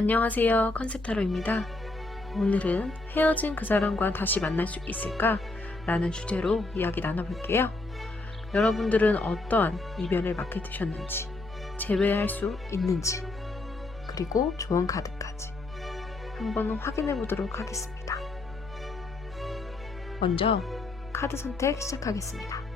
안녕하세요. 컨셉타로입니다. 오늘은 헤어진 그 사람과 다시 만날 수 있을까? 라는 주제로 이야기 나눠볼게요. 여러분들은 어떠한 이별을 맞게 되셨는지, 재회할 수 있는지, 그리고 조언 카드까지 한번 확인해 보도록 하겠습니다. 먼저 카드 선택 시작하겠습니다.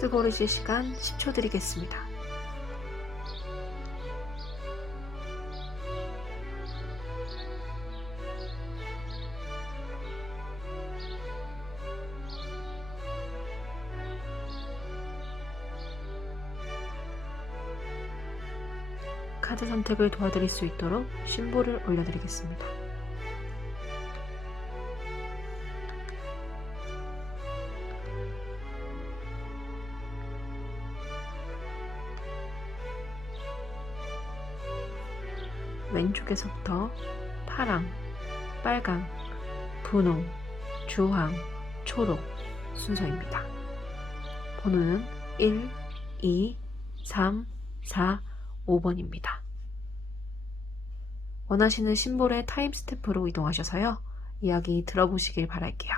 카드 고르실 시간 10초 드리겠습니다. 카드 선택을 도와드릴 수 있도록 심볼을 올려드리겠습니다. 왼쪽에서부터 파랑, 빨강, 분홍, 주황, 초록 순서입니다. 번호는 1, 2, 3, 4, 5번입니다. 원하시는 심볼의 타임스탬프로 이동하셔서요. 이야기 들어보시길 바랄게요.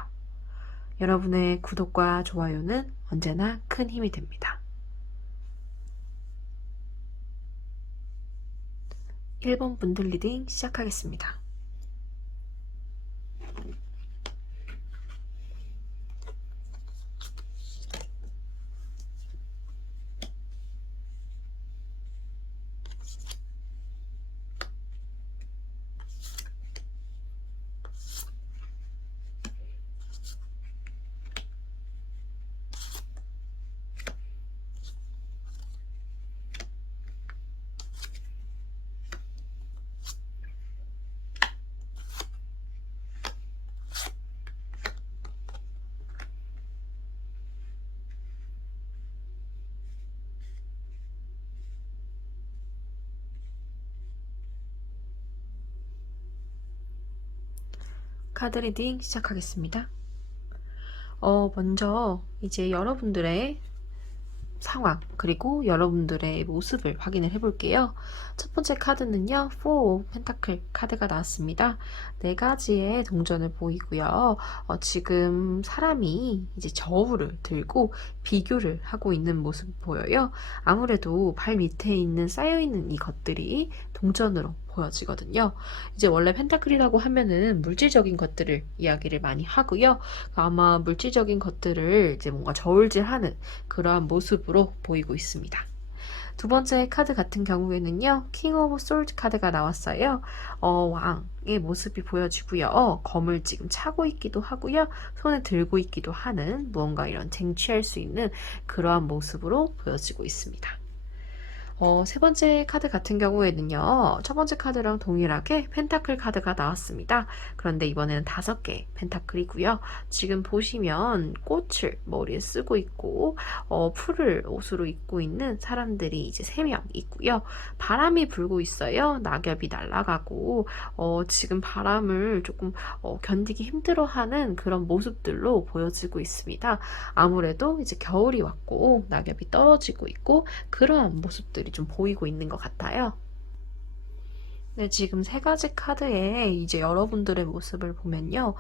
여러분의 구독과 좋아요는 언제나 큰 힘이 됩니다. 1번 분들 리딩 시작하겠습니다. 카드 리딩 시작하겠습니다. 먼저 이제 여러분들의 상황 그리고 여러분들의 모습을 확인을 해볼게요. 첫 번째 카드는요, 4 펜타클 카드가 나왔습니다. 4가지의 동전을 보이고요. 지금 사람이 이제 저울을 들고 비교를 하고 있는 모습이 보여요. 아무래도 발 밑에 있는 쌓여있는 이 것들이 동전으로 보여지거든요. 이제 원래 펜타클이라고 하면은 물질적인 것들을 이야기를 많이 하고요. 아마 물질적인 것들을 이제 뭔가 저울질하는 그러한 모습으로 보이고 있습니다. 두 번째 카드 같은 경우에는요, 킹 오브 솔드 카드가 나왔어요. 왕의 모습이 보여지고요. 검을 지금 차고 있기도 하고요. 손에 들고 있기도 하는 무언가 이런 쟁취할 수 있는 그러한 모습으로 보여지고 있습니다. 세 번째 카드 같은 경우에는요, 첫 번째 카드랑 동일하게 펜타클 카드가 나왔습니다. 그런데 이번에는 5개 펜타클이고요. 지금 보시면 꽃을 머리에 쓰고 있고, 풀을 옷으로 입고 있는 사람들이 이제 3명 있고요. 바람이 불고 있어요. 낙엽이 날아가고, 지금 바람을 조금 견디기 힘들어하는 그런 모습들로 보여지고 있습니다. 아무래도 이제 겨울이 왔고, 낙엽이 떨어지고 있고, 그러한 모습들이 좀 보이고 있는 것 같아요. 네, 지금 3가지 카드에 이제 여러분들의 모습을 보면요.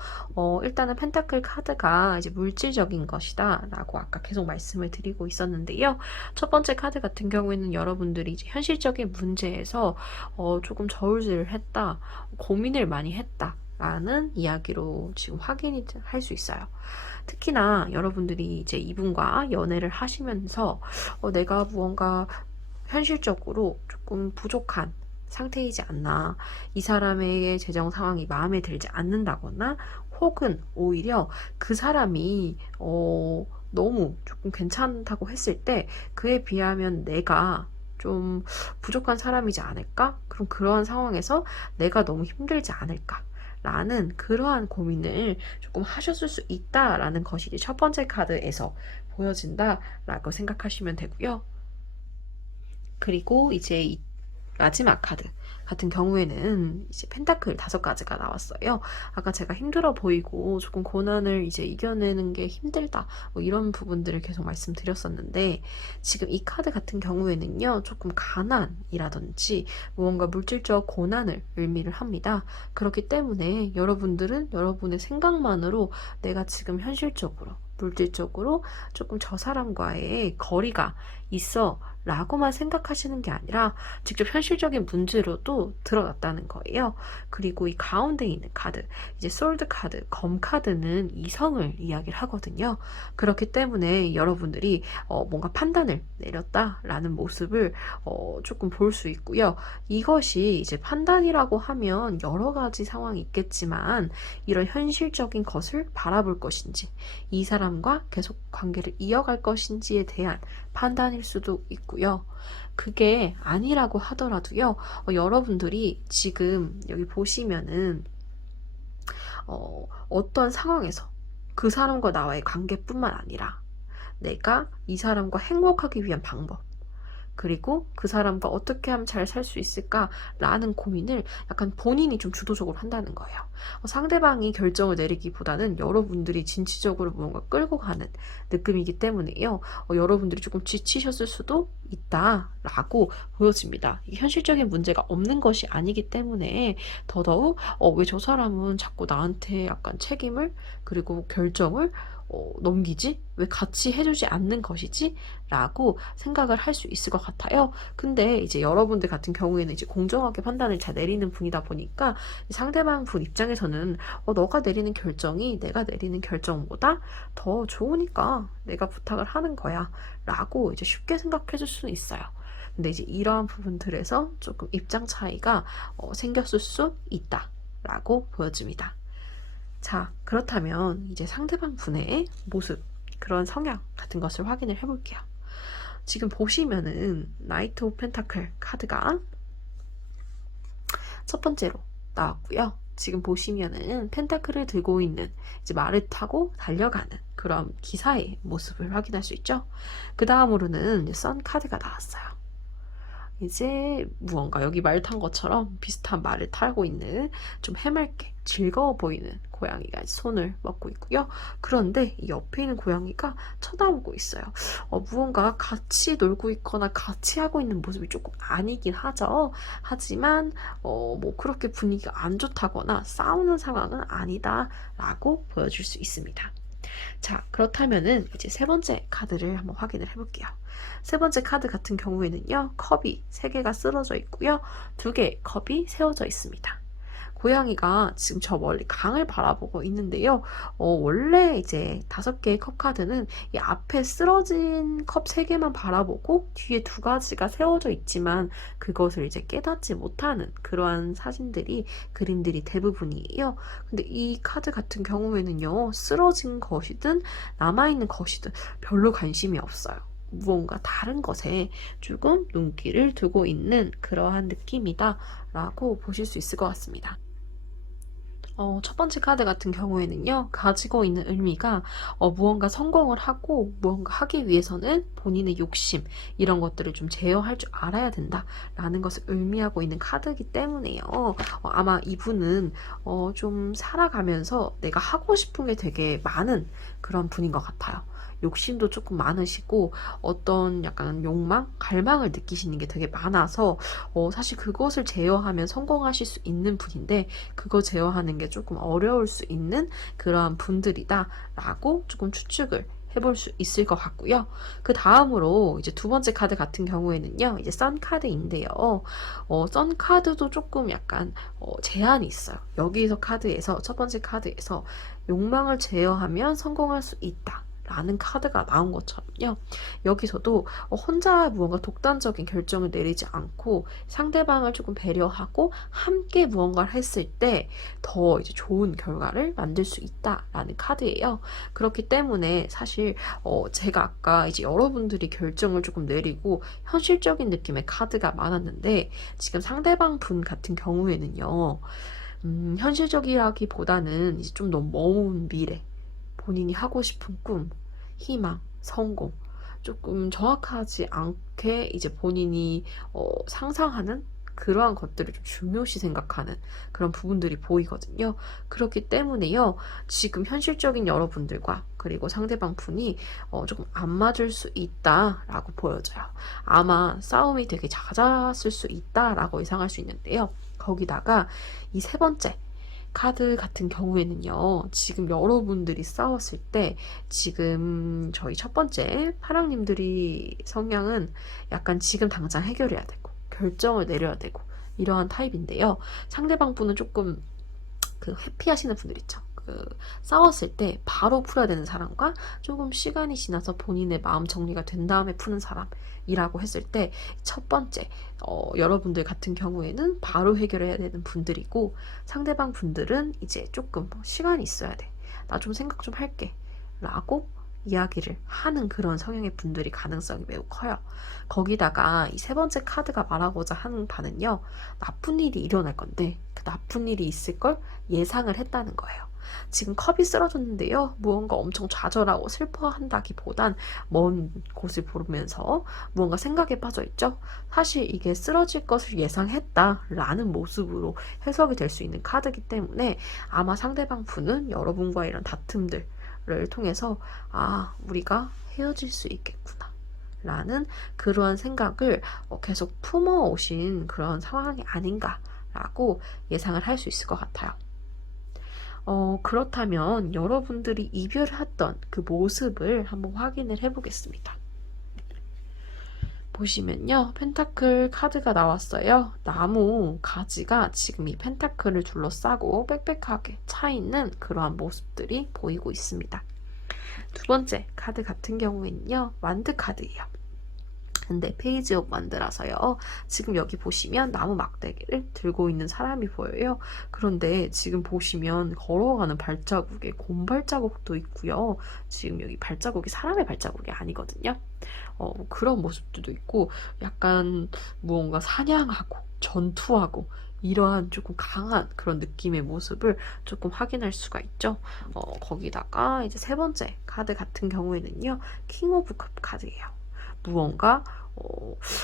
일단은 펜타클 카드가 이제 물질적인 것이다 라고 아까 계속 말씀을 드리고 있었는데요. 첫 번째 카드 같은 경우에는 여러분들이 이제 현실적인 문제에서 조금 저울질을 했다, 고민을 많이 했다 라는 이야기로 지금 확인이 할 수 있어요. 특히나 여러분들이 이제 이분과 연애를 하시면서 내가 무언가 현실적으로 조금 부족한 상태이지 않나, 이 사람의 재정 상황이 마음에 들지 않는다거나 혹은 오히려 그 사람이 너무 조금 괜찮다고 했을 때 그에 비하면 내가 좀 부족한 사람이지 않을까? 그럼 그러한 상황에서 내가 너무 힘들지 않을까? 라는 그러한 고민을 조금 하셨을 수 있다라는 것이 첫 번째 카드에서 보여진다라고 생각하시면 되고요. 그리고 이제 마지막 카드 같은 경우에는 이제 펜타클 5가지가 나왔어요. 아까 제가 힘들어 보이고 조금 고난을 이제 이겨내는 게 힘들다, 뭐 이런 부분들을 계속 말씀드렸었는데, 지금 이 카드 같은 경우에는요, 조금 가난이라든지 무언가 물질적 고난을 의미를 합니다. 그렇기 때문에 여러분들은 여러분의 생각만으로 내가 지금 현실적으로 물질적으로 조금 저 사람과의 거리가 있어 라고만 생각하시는 게 아니라 직접 현실적인 문제로도 드러났다는 거예요. 그리고 이 가운데 있는 카드, 이제 솔드 카드, 검 카드는 이성을 이야기를 하거든요. 그렇기 때문에 여러분들이 뭔가 판단을 내렸다라는 모습을 조금 볼 수 있고요. 이것이 이제 판단이라고 하면 여러 가지 상황이 있겠지만 이런 현실적인 것을 바라볼 것인지, 이 사람과 계속 관계를 이어갈 것인지에 대한 판단일 수도 있고요. 그게 아니라고 하더라도요. 여러분들이 지금 여기 보시면은 어떤 상황에서 그 사람과 나와의 관계뿐만 아니라 내가 이 사람과 행복하기 위한 방법, 그리고 그 사람과 어떻게 하면 잘 살 수 있을까라는 고민을 약간 본인이 좀 주도적으로 한다는 거예요. 상대방이 결정을 내리기보다는 여러분들이 진취적으로 무언가 끌고 가는 느낌이기 때문에요. 여러분들이 조금 지치셨을 수도 있다라고 보여집니다. 이게 현실적인 문제가 없는 것이 아니기 때문에 더더욱 왜 저 사람은 자꾸 나한테 약간 책임을 그리고 결정을 넘기지? 왜 같이 해주지 않는 것이지? 라고 생각을 할 수 있을 것 같아요. 근데 이제 여러분들 같은 경우에는 이제 공정하게 판단을 잘 내리는 분이다 보니까 상대방 분 입장에서는 너가 내리는 결정이 내가 내리는 결정보다 더 좋으니까 내가 부탁을 하는 거야. 라고 이제 쉽게 생각해 줄 수는 있어요. 근데 이제 이러한 부분들에서 조금 입장 차이가 생겼을 수 있다. 라고 보여집니다. 자, 그렇다면 이제 상대방 분의 모습, 그런 성향 같은 것을 확인을 해볼게요. 지금 보시면은 나이트 오브 펜타클 카드가 첫 번째로 나왔고요. 지금 보시면은 펜타클을 들고 있는 이제 말을 타고 달려가는 그런 기사의 모습을 확인할 수 있죠. 그 다음으로는 선 카드가 나왔어요. 이제 무언가 여기 말 탄 것처럼 비슷한 말을 타고 있는 좀 해맑게 즐거워 보이는 고양이가 손을 먹고 있고요. 그런데 이 옆에 있는 고양이가 쳐다보고 있어요. 무언가 같이 놀고 있거나 같이 하고 있는 모습이 조금 아니긴 하죠. 하지만 뭐 그렇게 분위기가 안 좋다거나 싸우는 상황은 아니다라고 보여줄 수 있습니다. 자, 그렇다면은 이제 세 번째 카드를 한번 확인을 해볼게요. 세 번째 카드 같은 경우에는요, 컵이 3개가 쓰러져 있고요, 2개의 컵이 세워져 있습니다. 고양이가 지금 저 멀리 강을 바라보고 있는데요. 원래 이제 5개의 컵 카드는 이 앞에 쓰러진 컵 3개만 바라보고 뒤에 2가지가 세워져 있지만 그것을 이제 깨닫지 못하는 그러한 사진들이, 그림들이 대부분이에요. 근데 이 카드 같은 경우에는요, 쓰러진 것이든 남아있는 것이든 별로 관심이 없어요. 무언가 다른 것에 조금 눈길을 두고 있는 그러한 느낌이다 라고 보실 수 있을 것 같습니다. 첫 번째 카드 같은 경우에는요, 가지고 있는 의미가 무언가 성공을 하고 무언가 하기 위해서는 본인의 욕심, 이런 것들을 좀 제어할 줄 알아야 된다 라는 것을 의미하고 있는 카드이기 때문에요. 아마 이분은 좀 살아가면서 내가 하고 싶은 게 되게 많은 그런 분인 것 같아요. 욕심도 조금 많으시고 어떤 약간 욕망, 갈망을 느끼시는 게 되게 많아서 사실 그것을 제어하면 성공하실 수 있는 분인데 그거 제어하는 게 조금 어려울 수 있는 그러한 분들이다 라고 조금 추측을 해볼 수 있을 것 같고요. 그 다음으로 이제 두 번째 카드 같은 경우에는요, 이제 선 카드인데요. 선 카드도 조금 약간 제한이 있어요. 여기서 카드에서, 첫 번째 카드에서 욕망을 제어하면 성공할 수 있다 라는 카드가 나온 것처럼요, 여기서도 혼자 무언가 독단적인 결정을 내리지 않고 상대방을 조금 배려하고 함께 무언가를 했을 때 더 이제 좋은 결과를 만들 수 있다라는 카드예요. 그렇기 때문에 사실 제가 아까 이제 여러분들이 결정을 조금 내리고 현실적인 느낌의 카드가 많았는데 지금 상대방 분 같은 경우에는요, 현실적이라기보다는 이제 좀 너무 먼 미래, 본인이 하고 싶은 꿈, 희망, 성공, 조금 정확하지 않게 이제 본인이 상상하는 그러한 것들을 좀 중요시 생각하는 그런 부분들이 보이거든요. 그렇기 때문에요, 지금 현실적인 여러분들과 그리고 상대방 분이 조금 안 맞을 수 있다라고 보여져요. 아마 싸움이 되게 잦았을 수 있다라고 예상할 수 있는데요. 거기다가 이 세 번째 카드 같은 경우에는요, 지금 여러분들이 싸웠을 때, 지금 저희 첫 번째 파랑님들이 성향은 약간 지금 당장 해결해야 되고, 결정을 내려야 되고, 이러한 타입인데요. 상대방 분은 조금 그 회피하시는 분들 있죠. 그 싸웠을 때 바로 풀어야 되는 사람과 조금 시간이 지나서 본인의 마음 정리가 된 다음에 푸는 사람이라고 했을 때 첫 번째 여러분들 같은 경우에는 바로 해결해야 되는 분들이고, 상대방 분들은 이제 조금 시간이 있어야 돼. 나 좀 생각 좀 할게. 라고 이야기를 하는 그런 성향의 분들이 가능성이 매우 커요. 거기다가 이 세 번째 카드가 말하고자 하는 바는요, 나쁜 일이 일어날 건데 그 나쁜 일이 있을 걸 예상을 했다는 거예요. 지금 컵이 쓰러졌는데요, 무언가 엄청 좌절하고 슬퍼한다기보단 먼 곳을 보면서 무언가 생각에 빠져 있죠. 사실 이게 쓰러질 것을 예상했다라는 모습으로 해석이 될 수 있는 카드이기 때문에 아마 상대방 분은 여러분과 이런 다툼들 를 통해서 우리가 헤어질 수 있겠구나 라는 그러한 생각을 계속 품어오신 그런 상황이 아닌가라고 예상을 할 수 있을 것 같아요. 그렇다면 여러분들이 이별을 했던 그 모습을 한번 확인을 해보겠습니다. 보시면요, 펜타클 카드가 나왔어요. 나무 가지가 지금 이 펜타클을 둘러싸고 빽빽하게 차 있는 그러한 모습들이 보이고 있습니다. 두 번째 카드 같은 경우에는요, 완드 카드예요. 근데 페이지 옵 완드라서요, 지금 여기 보시면 나무 막대기를 들고 있는 사람이 보여요. 그런데 지금 보시면 걸어가는 발자국에 곰 발자국도 있고요. 지금 여기 발자국이 사람의 발자국이 아니거든요. 그런 모습들도 있고, 약간 무언가 사냥하고 전투하고 이러한 조금 강한 그런 느낌의 모습을 조금 확인할 수가 있죠. 거기다가 이제 세 번째 카드 같은 경우에는요, 킹 오브 컵 카드예요. 무언가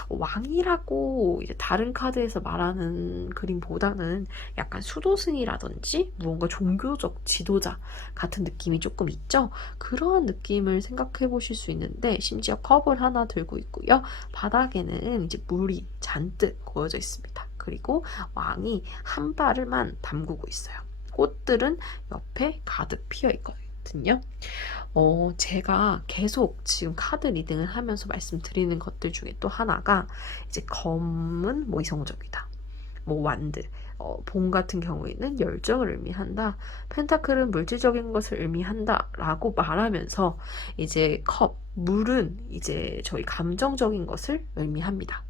왕이라고 이제 다른 카드에서 말하는 그림보다는 약간 수도승이라든지 무언가 종교적 지도자 같은 느낌이 조금 있죠. 그러한 느낌을 생각해 보실 수 있는데, 심지어 컵을 하나 들고 있고요. 바닥에는 이제 물이 잔뜩 고여져 있습니다. 그리고 왕이 한 발을만 담그고 있어요. 꽃들은 옆에 가득 피어 있거든요. 제가 계속 지금 카드 리딩을 하면서 말씀드리는 것들 중에 또 하나가, 이제 검은 뭐 이성적이다, 뭐 완드, 봄 같은 경우에는 열정을 의미한다, 펜타클은 물질적인 것을 의미한다 라고 말하면서, 이제 컵, 물은 이제 저희 감정적인 것을 의미합니다.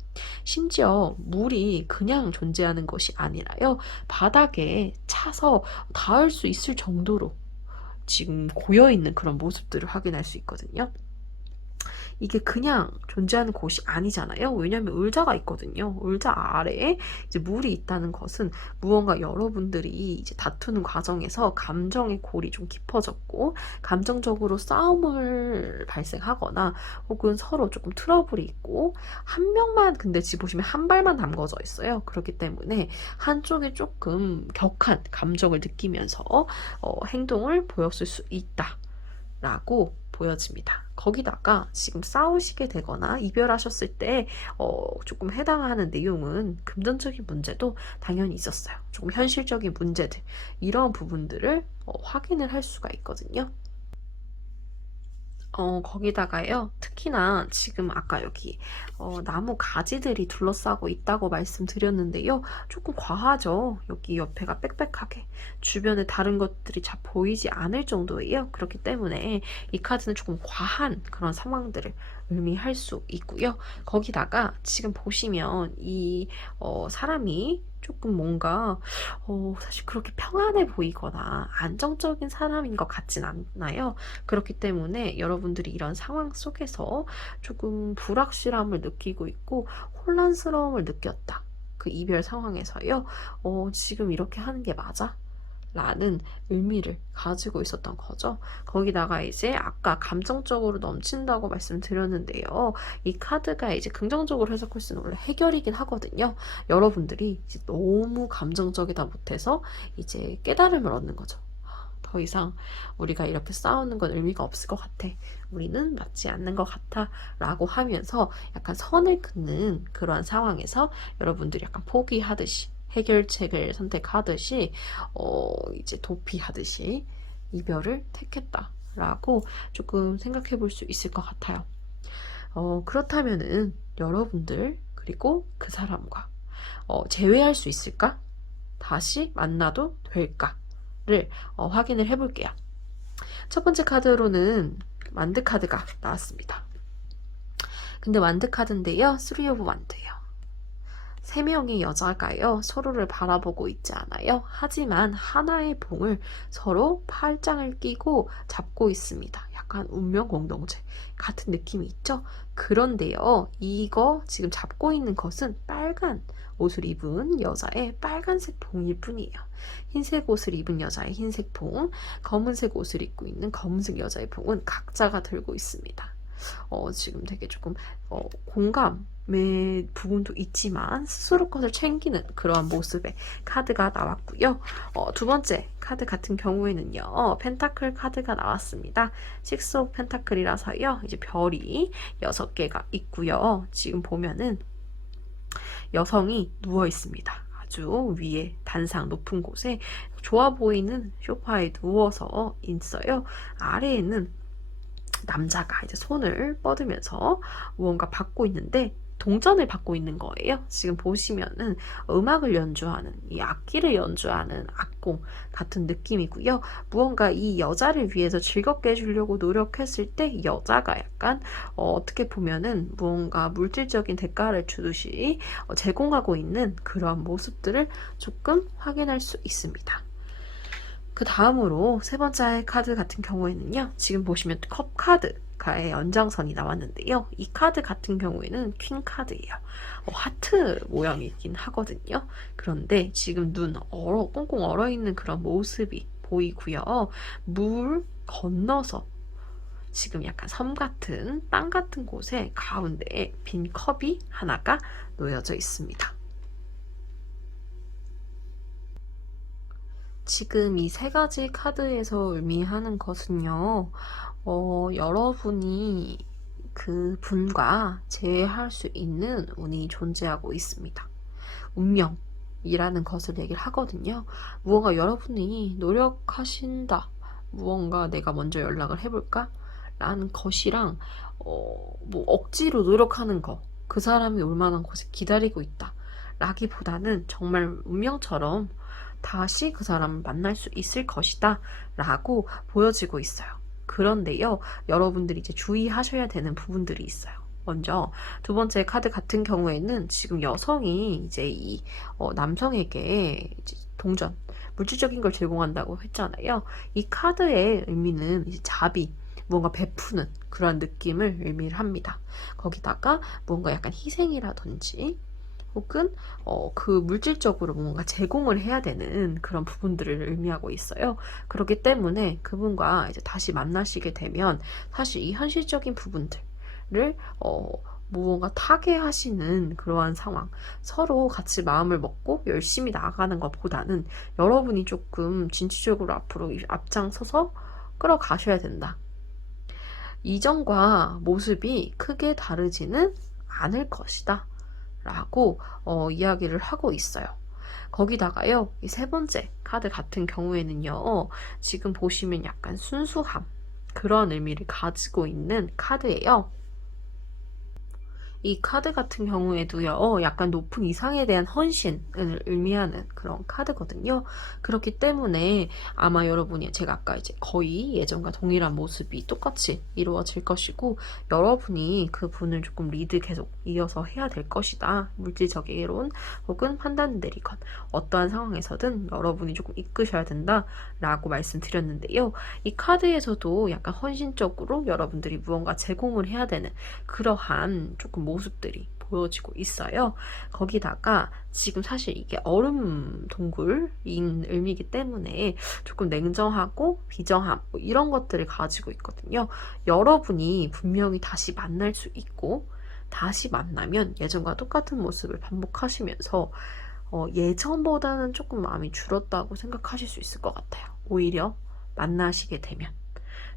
심지어 물이 그냥 존재하는 것이 아니라요, 바닥에 차서 닿을 수 있을 정도로 지금 고여있는 그런 모습들을 확인할 수 있거든요. 이게 그냥 존재하는 곳이 아니잖아요. 왜냐하면 의자가 있거든요. 의자 아래에 이제 물이 있다는 것은 무언가 여러분들이 이제 다투는 과정에서 감정의 골이 좀 깊어졌고, 감정적으로 싸움을 발생하거나 혹은 서로 조금 트러블이 있고, 한 명만 근데 지금 보시면 한 발만 담궈져 있어요. 그렇기 때문에 한쪽에 조금 격한 감정을 느끼면서 행동을 보였을 수 있다 라고 보여집니다. 거기다가 지금 싸우시게 되거나 이별하셨을 때 조금 해당하는 내용은 금전적인 문제도 당연히 있었어요. 조금 현실적인 문제들, 이런 부분들을 확인을 할 수가 있거든요. 거기다가요, 특히나 지금 아까 여기 나무 가지들이 둘러싸고 있다고 말씀드렸는데요, 조금 과하죠. 여기 옆에가 빽빽하게 주변에 다른 것들이 잘 보이지 않을 정도예요. 그렇기 때문에 이 카드는 조금 과한 그런 상황들을 의미할 수 있고요. 거기다가 지금 보시면 이 사람이 조금 뭔가 사실 그렇게 평안해 보이거나 안정적인 사람인 것 같진 않나요? 그렇기 때문에 여러분들이 이런 상황 속에서 조금 불확실함을 느끼고 있고 혼란스러움을 느꼈다. 그 이별 상황에서요. 지금 이렇게 하는 게 맞아? 라는 의미를 가지고 있었던 거죠. 거기다가 이제 아까 감정적으로 넘친다고 말씀드렸는데요. 이 카드가 이제 긍정적으로 해석할 수 있는 원래 해결이긴 하거든요. 여러분들이 이제 너무 감정적이다 못해서 이제 깨달음을 얻는 거죠. 더 이상 우리가 이렇게 싸우는 건 의미가 없을 것 같아. 우리는 맞지 않는 것 같아. 라고 하면서 약간 선을 긋는 그러한 상황에서 여러분들이 약간 포기하듯이 해결책을 선택하듯이 이제 도피하듯이 이별을 택했다라고 조금 생각해 볼 수 있을 것 같아요. 그렇다면은 여러분들 그리고 그 사람과 재회할 수 있을까? 다시 만나도 될까를 확인을 해볼게요. 첫 번째 카드로는 완드 카드가 나왔습니다. 근데 완드 카드인데요. 3 오브 완드예요. 세 명의 여자가요. 서로를 바라보고 있지 않아요. 하지만 하나의 봉을 서로 팔짱을 끼고 잡고 있습니다. 약간 운명 공동체 같은 느낌이 있죠? 그런데요. 이거 지금 잡고 있는 것은 빨간 옷을 입은 여자의 빨간색 봉일 뿐이에요. 흰색 옷을 입은 여자의 흰색 봉, 검은색 옷을 입고 있는 검은색 여자의 봉은 각자가 들고 있습니다. 지금 되게 조금 공감의 부분도 있지만 스스로 것을 챙기는 그러한 모습의 카드가 나왔고요. 두 번째 카드 같은 경우에는요. 펜타클 카드가 나왔습니다. 6 오브 펜타클이라서요. 이제 별이 6개가 있고요. 지금 보면은 여성이 누워 있습니다. 아주 위에 단상 높은 곳에 좋아 보이는 소파에 누워서 있어요. 아래에는 남자가 이제 손을 뻗으면서 무언가 받고 있는데 동전을 받고 있는 거예요. 지금 보시면은 음악을 연주하는 이 악기를 연주하는 악공 같은 느낌이고요. 무언가 이 여자를 위해서 즐겁게 해주려고 노력했을 때 여자가 약간 어떻게 보면은 무언가 물질적인 대가를 주듯이 제공하고 있는 그러한 모습들을 조금 확인할 수 있습니다. 그 다음으로 세 번째 카드 같은 경우에는요. 지금 보시면 컵 카드가의 연장선이 나왔는데요. 이 카드 같은 경우에는 퀸 카드예요. 하트 모양이긴 하거든요. 그런데 지금 눈 꽁꽁 얼어있는 그런 모습이 보이고요. 물 건너서 지금 약간 섬 같은 땅 같은 곳에 가운데에 빈 컵이 하나가 놓여져 있습니다. 지금 이 세 가지 카드에서 의미하는 것은요, 여러분이 그 분과 재회할 수 있는 운이 존재하고 있습니다. 운명이라는 것을 얘기를 하거든요. 무언가 여러분이 노력하신다. 무언가 내가 먼저 연락을 해볼까? 라는 것이랑, 뭐 억지로 노력하는 거. 그 사람이 올 만한 곳에 기다리고 있다. 라기보다는 정말 운명처럼 다시 그 사람을 만날 수 있을 것이다 라고 보여지고 있어요. 그런데요, 여러분들이 이제 주의하셔야 되는 부분들이 있어요. 먼저 두 번째 카드 같은 경우에는 지금 여성이 이제 이 남성에게 이제 동전, 물질적인 걸 제공한다고 했잖아요. 이 카드의 의미는 이제 자비, 뭔가 베푸는 그런 느낌을 의미를 합니다. 거기다가 뭔가 약간 희생이라든지 혹은 그 물질적으로 뭔가 제공을 해야 되는 그런 부분들을 의미하고 있어요. 그렇기 때문에 그분과 이제 다시 만나시게 되면 사실 이 현실적인 부분들을 무언가 타개하시는 그러한 상황, 서로 같이 마음을 먹고 열심히 나아가는 것보다는 여러분이 조금 진취적으로 앞으로 앞장서서 끌어가셔야 된다. 이전과 모습이 크게 다르지는 않을 것이다 라고 이야기를 하고 있어요. 거기다가요, 이 세 번째 카드 같은 경우에는요, 지금 보시면 약간 순수함, 그런 의미를 가지고 있는 카드예요. 이 카드 같은 경우에도요, 약간 높은 이상에 대한 헌신을 의미하는 그런 카드거든요. 그렇기 때문에 아마 여러분이 제가 아까 이제 거의 예전과 동일한 모습이 똑같이 이루어질 것이고, 여러분이 그 분을 조금 리드 계속 이어서 해야 될 것이다. 물질적인 혹은 판단 내리건 어떠한 상황에서든 여러분이 조금 이끄셔야 된다 라고 말씀드렸는데요. 이 카드에서도 약간 헌신적으로 여러분들이 무언가 제공을 해야 되는 그러한 조금 모습들이 보여지고 있어요. 거기다가 지금 사실 이게 얼음 동굴인 의미이기 때문에 조금 냉정하고 비정함 뭐 이런 것들을 가지고 있거든요. 여러분이 분명히 다시 만날 수 있고 다시 만나면 예전과 똑같은 모습을 반복하시면서 예전보다는 조금 마음이 줄었다고 생각하실 수 있을 것 같아요. 오히려 만나시게 되면.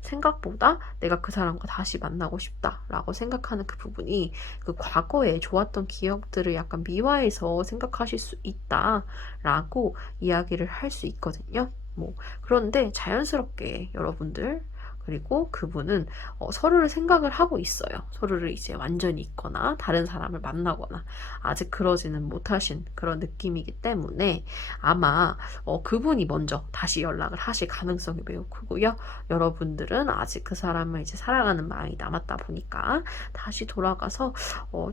생각보다 내가 그 사람과 다시 만나고 싶다라고 생각하는 그 부분이 그 과거에 좋았던 기억들을 약간 미화해서 생각하실 수 있다라고 이야기를 할 수 있거든요. 그런데 자연스럽게 여러분들 그리고 그분은 서로를 생각을 하고 있어요. 서로를 이제 완전히 있거나 다른 사람을 만나거나 아직 그러지는 못하신 그런 느낌이기 때문에 아마 그분이 먼저 다시 연락을 하실 가능성이 매우 크고요. 여러분들은 아직 그 사람을 이제 사랑하는 마음이 남았다 보니까 다시 돌아가서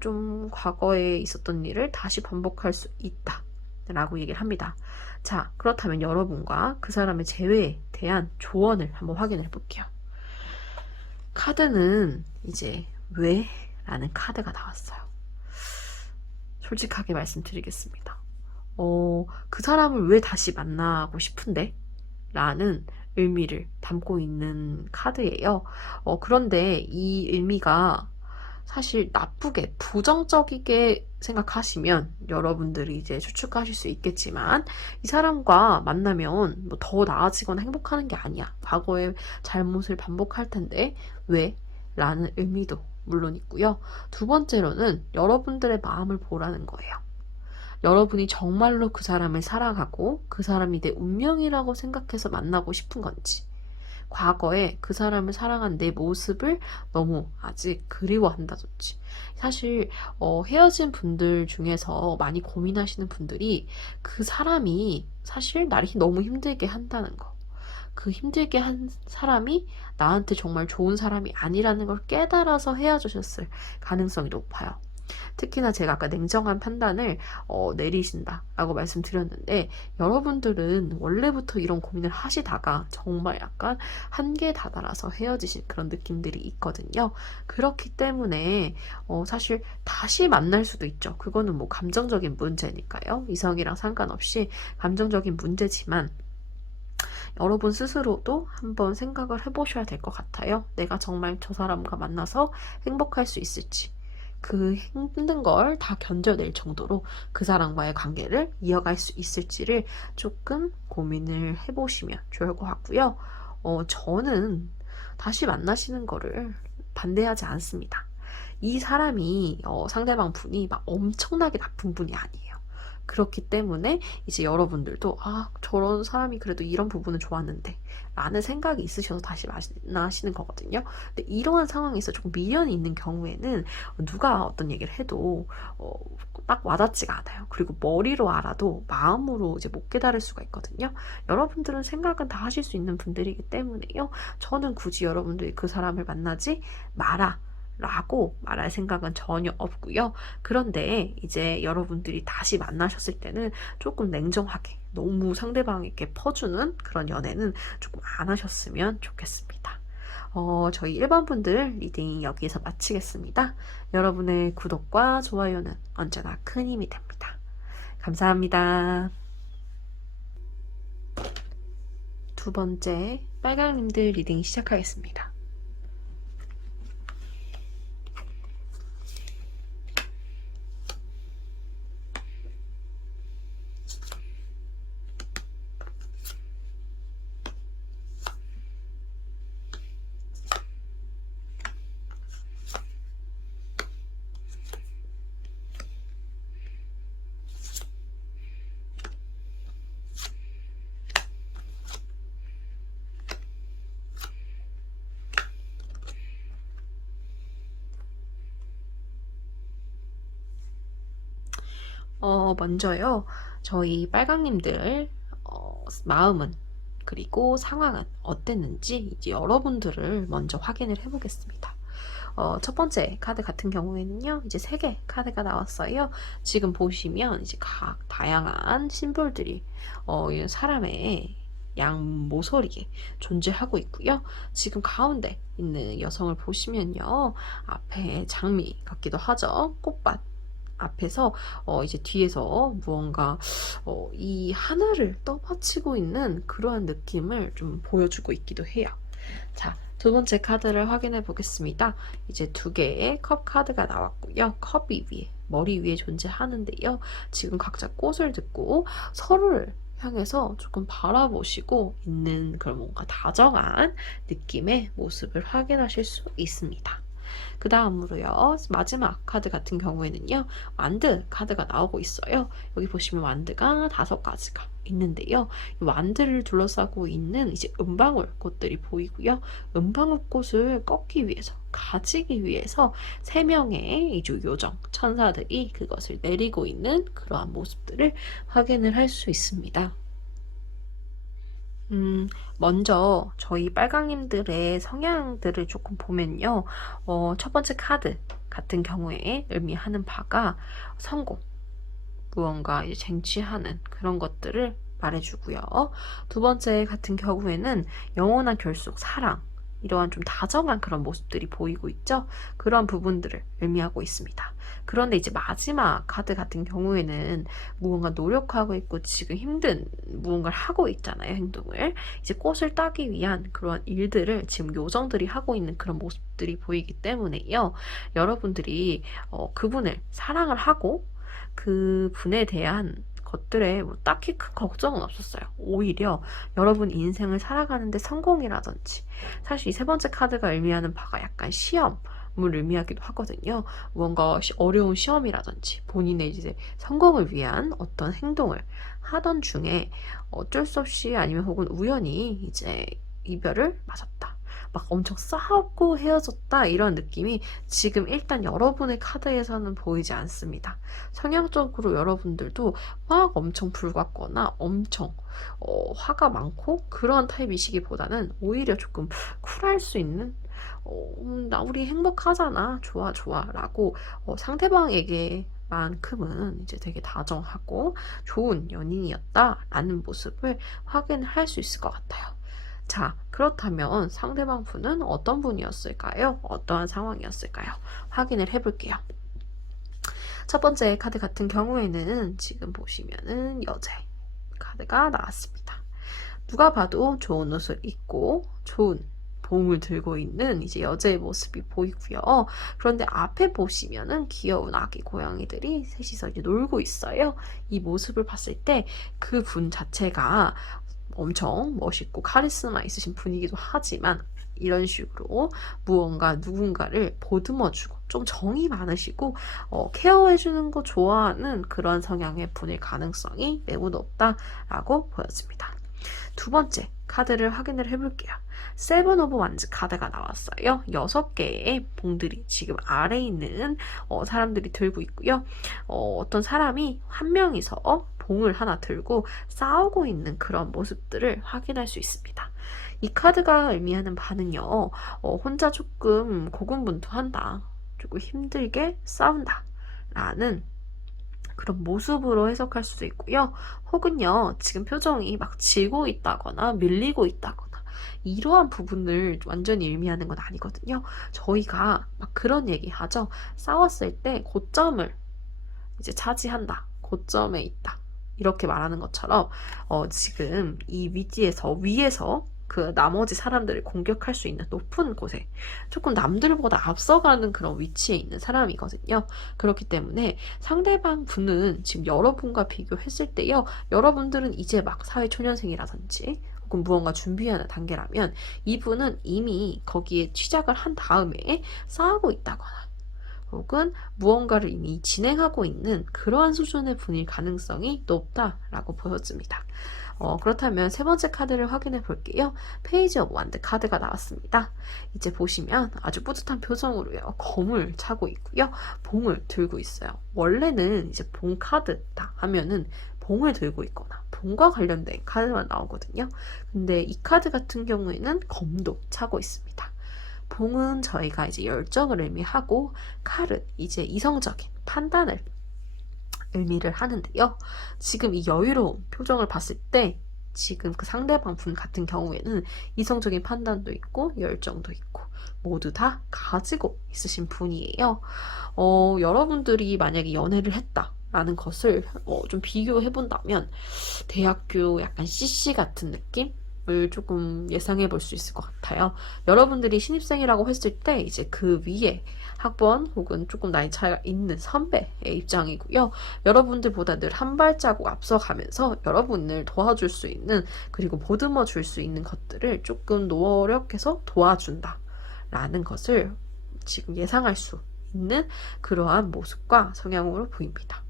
좀 과거에 있었던 일을 다시 반복할 수 있다 라고 얘기를 합니다. 자, 그렇다면 여러분과 그 사람의 재회에 대한 조언을 한번 확인해 볼게요. 카드는 이제 왜? 라는 카드가 나왔어요. 솔직하게 말씀드리겠습니다. 그 사람을 왜 다시 만나고 싶은데? 라는 의미를 담고 있는 카드예요. 그런데 이 의미가 사실 나쁘게 부정적이게 생각하시면 여러분들이 이제 추측하실 수 있겠지만 이 사람과 만나면 뭐 더 나아지거나 행복하는 게 아니야. 과거의 잘못을 반복할 텐데 왜? 라는 의미도 물론 있고요. 두 번째로는 여러분들의 마음을 보라는 거예요. 여러분이 정말로 그 사람을 사랑하고 그 사람이 내 운명이라고 생각해서 만나고 싶은 건지 과거에 그 사람을 사랑한 내 모습을 너무 아직 그리워한다든지 사실 헤어진 분들 중에서 많이 고민하시는 분들이 그 사람이 사실 나를 너무 힘들게 한다는 거 그 힘들게 한 사람이 나한테 정말 좋은 사람이 아니라는 걸 깨달아서 헤어지셨을 가능성이 높아요. 특히나 제가 아까 냉정한 판단을 내리신다라고 말씀드렸는데 여러분들은 원래부터 이런 고민을 하시다가 정말 약간 한계에 다다라서 헤어지신 그런 느낌들이 있거든요. 그렇기 때문에 사실 다시 만날 수도 있죠. 그거는 뭐 감정적인 문제니까요. 이성이랑 상관없이 감정적인 문제지만 여러분 스스로도 한번 생각을 해보셔야 될 것 같아요. 내가 정말 저 사람과 만나서 행복할 수 있을지. 그 힘든 걸 다 견뎌낼 정도로 그 사람과의 관계를 이어갈 수 있을지를 조금 고민을 해보시면 좋을 것 같고요. 저는 다시 만나시는 거를 반대하지 않습니다. 이 사람이 상대방 분이 막 엄청나게 나쁜 분이 아니에요. 그렇기 때문에 이제 여러분들도 저런 사람이 그래도 이런 부분은 좋았는데 라는 생각이 있으셔서 다시 만나시는 거거든요. 근데 이러한 상황에서 조금 미련이 있는 경우에는 누가 어떤 얘기를 해도 딱 와닿지가 않아요. 그리고 머리로 알아도 마음으로 이제 못 깨달을 수가 있거든요. 여러분들은 생각은 다 하실 수 있는 분들이기 때문에요. 저는 굳이 여러분들이 그 사람을 만나지 마라 라고 말할 생각은 전혀 없고요. 그런데 이제 여러분들이 다시 만나셨을 때는 조금 냉정하게 너무 상대방에게 퍼주는 그런 연애는 조금 안 하셨으면 좋겠습니다. 저희 1번 분들 리딩 여기에서 마치겠습니다. 여러분의 구독과 좋아요는 언제나 큰 힘이 됩니다. 감사합니다. 두 번째 빨강님들 리딩 시작하겠습니다. 먼저요, 저희 빨강님들, 마음은, 그리고 상황은 어땠는지 이제 여러분들을 먼저 확인을 해보겠습니다. 첫 번째 카드 같은 경우에는요, 이제 3개 카드가 나왔어요. 지금 보시면 이제 각 다양한 심볼들이, 사람의 양 모서리에 존재하고 있고요. 지금 가운데 있는 여성을 보시면요, 앞에 장미 같기도 하죠. 꽃밭. 앞에서 이제 뒤에서 무언가 이 하늘을 떠받치고 있는 그러한 느낌을 좀 보여주고 있기도 해요. 자, 두 번째 카드를 확인해 보겠습니다. 이제 2개의 컵 카드가 나왔고요. 컵이 위에, 머리 위에 존재하는데요. 지금 각자 꽃을 듣고 서로를 향해서 조금 바라보시고 있는 그런 뭔가 다정한 느낌의 모습을 확인하실 수 있습니다. 그 다음으로요, 마지막 카드 같은 경우에는요, 완드 카드가 나오고 있어요. 여기 보시면 완드가 5가지가 있는데요. 이 완드를 둘러싸고 있는 이제 은방울 꽃들이 보이고요. 은방울 꽃을 꺾기 위해서, 가지기 위해서 3명의 이제 요정, 천사들이 그것을 내리고 있는 그러한 모습들을 확인을 할 수 있습니다. 먼저 저희 빨강님들의 성향들을 조금 보면요. 첫 번째 카드 같은 경우에 의미하는 바가 성공, 무언가 이제 쟁취하는 그런 것들을 말해주고요. 두 번째 같은 경우에는 영원한 결속, 사랑, 이러한 좀 다정한 그런 모습들이 보이고 있죠. 그런 부분들을 의미하고 있습니다. 그런데 이제 마지막 카드 같은 경우에는 무언가 노력하고 있고 지금 힘든 무언가를 하고 있잖아요. 행동을. 이제 꽃을 따기 위한 그런 일들을 지금 요정들이 하고 있는 그런 모습들이 보이기 때문에요. 여러분들이 그분을 사랑을 하고 그분에 대한 것들에 뭐 딱히 큰 걱정은 없었어요. 오히려 여러분 인생을 살아가는데 성공이라든지, 사실 이 3번째 카드가 의미하는 바가 약간 시험을 의미하기도 하거든요. 뭔가 어려운 시험이라든지 본인의 이제 성공을 위한 어떤 행동을 하던 중에 어쩔 수 없이 아니면 혹은 우연히 이제 이별을 맞았다. 막 엄청 싸우고 헤어졌다 이런 느낌이 지금 일단 여러분의 카드에서는 보이지 않습니다. 성향적으로 여러분들도 막 엄청 불같거나 엄청 화가 많고 그런 타입이시기보다는 오히려 조금 쿨할 수 있는 나 우리 행복하잖아, 좋아 좋아 라고 상대방에게 만큼은 이제 되게 다정하고 좋은 연인이었다라는 모습을 확인할 수 있을 것 같아요. 자, 그렇다면 상대방 분은 어떤 분이었을까요? 어떠한 상황이었을까요? 확인을 해볼게요. 첫 번째 카드 같은 경우에는 지금 보시면은 여제 카드가 나왔습니다. 누가 봐도 좋은 옷을 입고 좋은 봉을 들고 있는 이제 여자의 모습이 보이고요. 그런데 앞에 보시면은 귀여운 아기 고양이들이 셋이서 이제 놀고 있어요. 이 모습을 봤을 때 그 분 자체가 엄청 멋있고 카리스마 있으신 분이기도 하지만 이런 식으로 무언가 누군가를 보듬어주고 좀 정이 많으시고 케어해주는 거 좋아하는 그런 성향의 분일 가능성이 매우 높다라고 보여집니다. 두 번째 카드를 확인을 해볼게요. 세븐 오브 완즈 카드가 나왔어요. 6개의 봉들이 지금 아래에 있는 사람들이 들고 있고요. 어떤 사람이 한 명이서 봉을 하나 들고 싸우고 있는 그런 모습들을 확인할 수 있습니다. 이 카드가 의미하는 바는요. 혼자 조금 고군분투한다. 조금 힘들게 싸운다. 라는 그런 모습으로 해석할 수도 있고요. 혹은요, 지금 표정이 막 지고 있다거나 밀리고 있다거나 이러한 부분을 완전히 의미하는 건 아니거든요. 저희가 막 그런 얘기 하죠. 싸웠을 때 고점을 이제 차지한다. 고점에 있다. 이렇게 말하는 것처럼 지금 이 위에서 그 나머지 사람들을 공격할 수 있는 높은 곳에 조금 남들보다 앞서가는 그런 위치에 있는 사람이거든요. 그렇기 때문에 상대방 분은 지금 여러분과 비교했을 때요. 여러분들은 이제 막 사회초년생이라든지 혹은 무언가 준비하는 단계라면 이분은 이미 거기에 시작을 한 다음에 싸우고 있다거나 혹은 무언가를 이미 진행하고 있는 그러한 수준의 분일 가능성이 높다라고 보여집니다. 그렇다면 세 번째 카드를 확인해 볼게요. 페이지 오브 완드 카드가 나왔습니다. 이제 보시면 아주 뿌듯한 표정으로요. 검을 차고 있고요. 봉을 들고 있어요. 원래는 이제 봉 카드다 하면은 봉을 들고 있거나 봉과 관련된 카드만 나오거든요. 근데 이 카드 같은 경우에는 검도 차고 있습니다. 봉은 저희가 이제 열정을 의미하고 칼은 이제 이성적인 판단을 의미를 하는데요. 지금 이 여유로운 표정을 봤을 때 지금 그 상대방 분 같은 경우에는 이성적인 판단도 있고 열정도 있고 모두 다 가지고 있으신 분이에요. 여러분들이 만약에 연애를 했다 라는 것을 좀 비교해 본다면 대학교 약간 CC 같은 느낌? 을 조금 예상해 볼 수 있을 것 같아요. 여러분들이 신입생이라고 했을 때 이제 그 위에 학번 혹은 조금 나이 차이가 있는 선배의 입장이고요. 여러분들보다 늘 한 발자국 앞서가면서 여러분을 도와줄 수 있는, 그리고 보듬어 줄 수 있는 것들을 조금 노력해서 도와준다 라는 것을 지금 예상할 수 있는 그러한 모습과 성향으로 보입니다.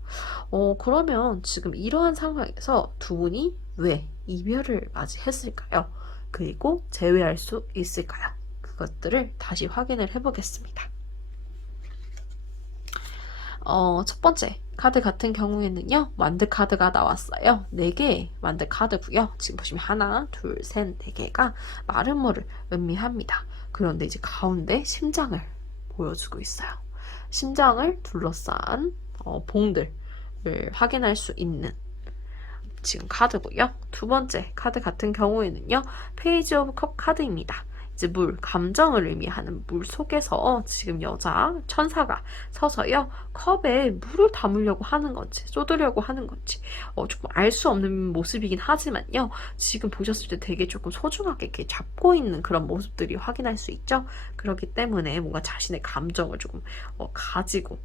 그러면 지금 이러한 상황에서 두 분이 왜 이별을 맞이했을까요? 그리고 재회할 수 있을까요? 그것들을 다시 확인을 해보겠습니다. 첫 번째 카드 같은 경우에는요, 완드 카드가 나왔어요. 4개의 완드 카드고요. 지금 보시면 하나, 둘, 셋, 4개가 마름모를 의미합니다. 그런데 이제 가운데 심장을 보여주고 있어요. 심장을 둘러싼 봉들을 확인할 수 있는 지금 카드고요. 두 번째 카드 같은 경우에는요, 페이지 오브 컵 카드입니다. 이제 물, 감정을 의미하는 물 속에서 지금 여자 천사가 서서요, 컵에 물을 담으려고 하는 건지 쏟으려고 하는 건지 조금 알 수 없는 모습이긴 하지만요, 지금 보셨을 때 되게 조금 소중하게 이렇게 잡고 있는 그런 모습들이 확인할 수 있죠. 그렇기 때문에 뭔가 자신의 감정을 조금 가지고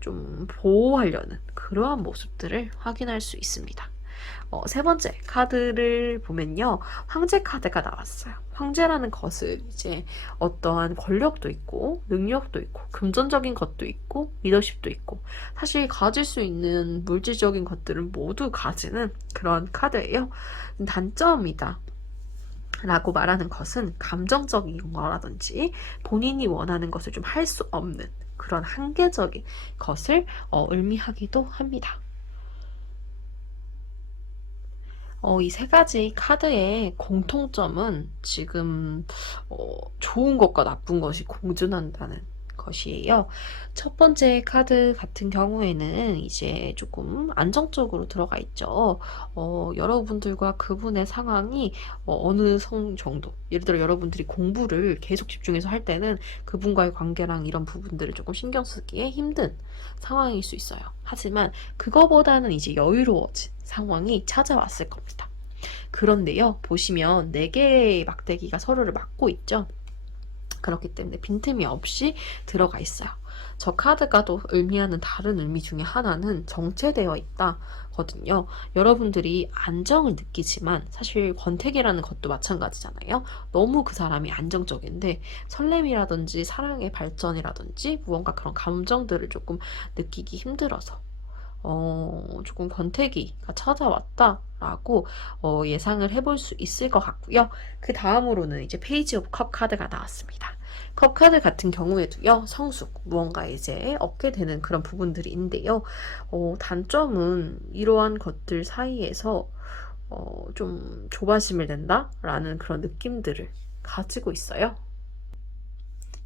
좀 보호하려는 그러한 모습들을 확인할 수 있습니다. 세 번째 카드를 보면요, 황제 카드가 나왔어요. 황제라는 것은 이제 어떠한 권력도 있고 능력도 있고 금전적인 것도 있고 리더십도 있고, 사실 가질 수 있는 물질적인 것들은 모두 가지는 그런 카드예요. 단점이다 라고 말하는 것은 감정적인 거라든지 본인이 원하는 것을 좀 할 수 없는 그런 한계적인 것을 의미하기도 합니다. 이 3가지 카드의 공통점은 지금 좋은 것과 나쁜 것이 공존한다는 것이에요. 첫 번째 카드 같은 경우에는 이제 조금 안정적으로 들어가 있죠. 여러분들과 그분의 상황이 어느 성 정도, 예를 들어 여러분들이 공부를 계속 집중해서 할 때는 그분과의 관계랑 이런 부분들을 조금 신경 쓰기에 힘든 상황일 수 있어요. 하지만 그거보다는 이제 여유로워진 상황이 찾아왔을 겁니다. 그런데요, 보시면 4개의 막대기가 서로를 막고 있죠. 그렇기 때문에 빈틈이 없이 들어가 있어요. 저 카드가 또 의미하는 다른 의미 중에 하나는 정체되어 있다 거든요. 여러분들이 안정을 느끼지만 사실 권태기라는 것도 마찬가지잖아요. 너무 그 사람이 안정적인데 설렘이라든지 사랑의 발전이라든지 무언가 그런 감정들을 조금 느끼기 힘들어서 조금 권태기가 찾아왔다라고 예상을 해볼 수 있을 것 같고요. 그 다음으로는 이제 페이지 오브 컵 카드가 나왔습니다. 컵 카드 같은 경우에도요, 성숙, 무언가 이제 얻게 되는 그런 부분들이 있는데요. 단점은 이러한 것들 사이에서 좀 조바심을 낸다라는 그런 느낌들을 가지고 있어요.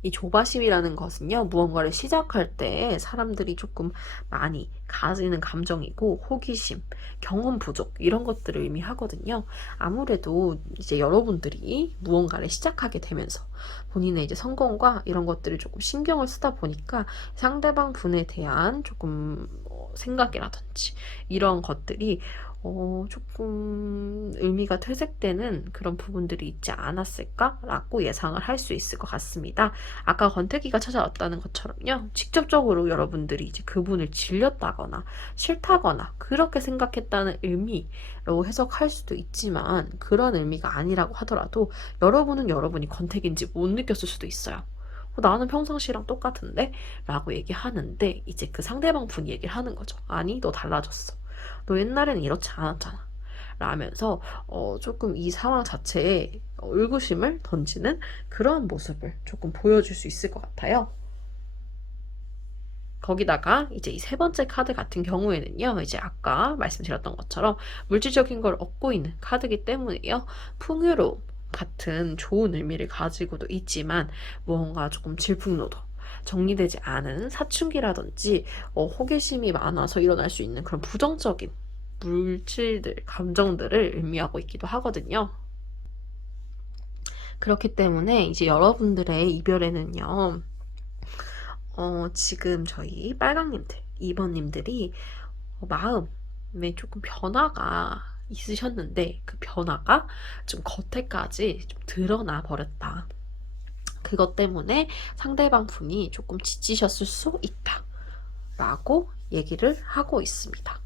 이 조바심이라는 것은요, 무언가를 시작할 때 사람들이 조금 많이 가지는 감정이고, 호기심, 경험 부족, 이런 것들을 의미하거든요. 아무래도 이제 여러분들이 무언가를 시작하게 되면서 본인의 이제 성공과 이런 것들을 조금 신경을 쓰다 보니까 상대방 분에 대한 조금 생각이라든지 이런 것들이 조금 의미가 퇴색되는 그런 부분들이 있지 않았을까라고 예상을 할 수 있을 것 같습니다. 아까 권태기가 찾아왔다는 것처럼요, 직접적으로 여러분들이 이제 그분을 질렸다거나 싫다거나 그렇게 생각했다는 의미로 해석할 수도 있지만, 그런 의미가 아니라고 하더라도 여러분은 여러분이 권태기인지 못 느꼈을 수도 있어요. 나는 평상시랑 똑같은데? 라고 얘기하는데 이제 그 상대방 분이 얘기를 하는 거죠. 아니, 너 달라졌어. 너 옛날에는 이렇지 않았잖아. 라면서 조금 이 상황 자체에 의구심을 던지는 그런 모습을 조금 보여줄 수 있을 것 같아요. 거기다가 이제 이 3번째 카드 같은 경우에는요, 이제 아까 말씀드렸던 것처럼 물질적인 걸 얻고 있는 카드이기 때문에요, 풍요로움 같은 좋은 의미를 가지고도 있지만 무언가 조금 질풍노도, 정리되지 않은 사춘기라든지 호기심이 많아서 일어날 수 있는 그런 부정적인 물질들, 감정들을 의미하고 있기도 하거든요. 그렇기 때문에 이제 여러분들의 이별에는요, 지금 저희 빨강님들, 2번님들이 마음에 조금 변화가 있으셨는데 그 변화가 좀 겉에까지 좀 드러나 버렸다. 그것 때문에 상대방 분이 조금 지치셨을 수 있다 라고 얘기를 하고 있습니다.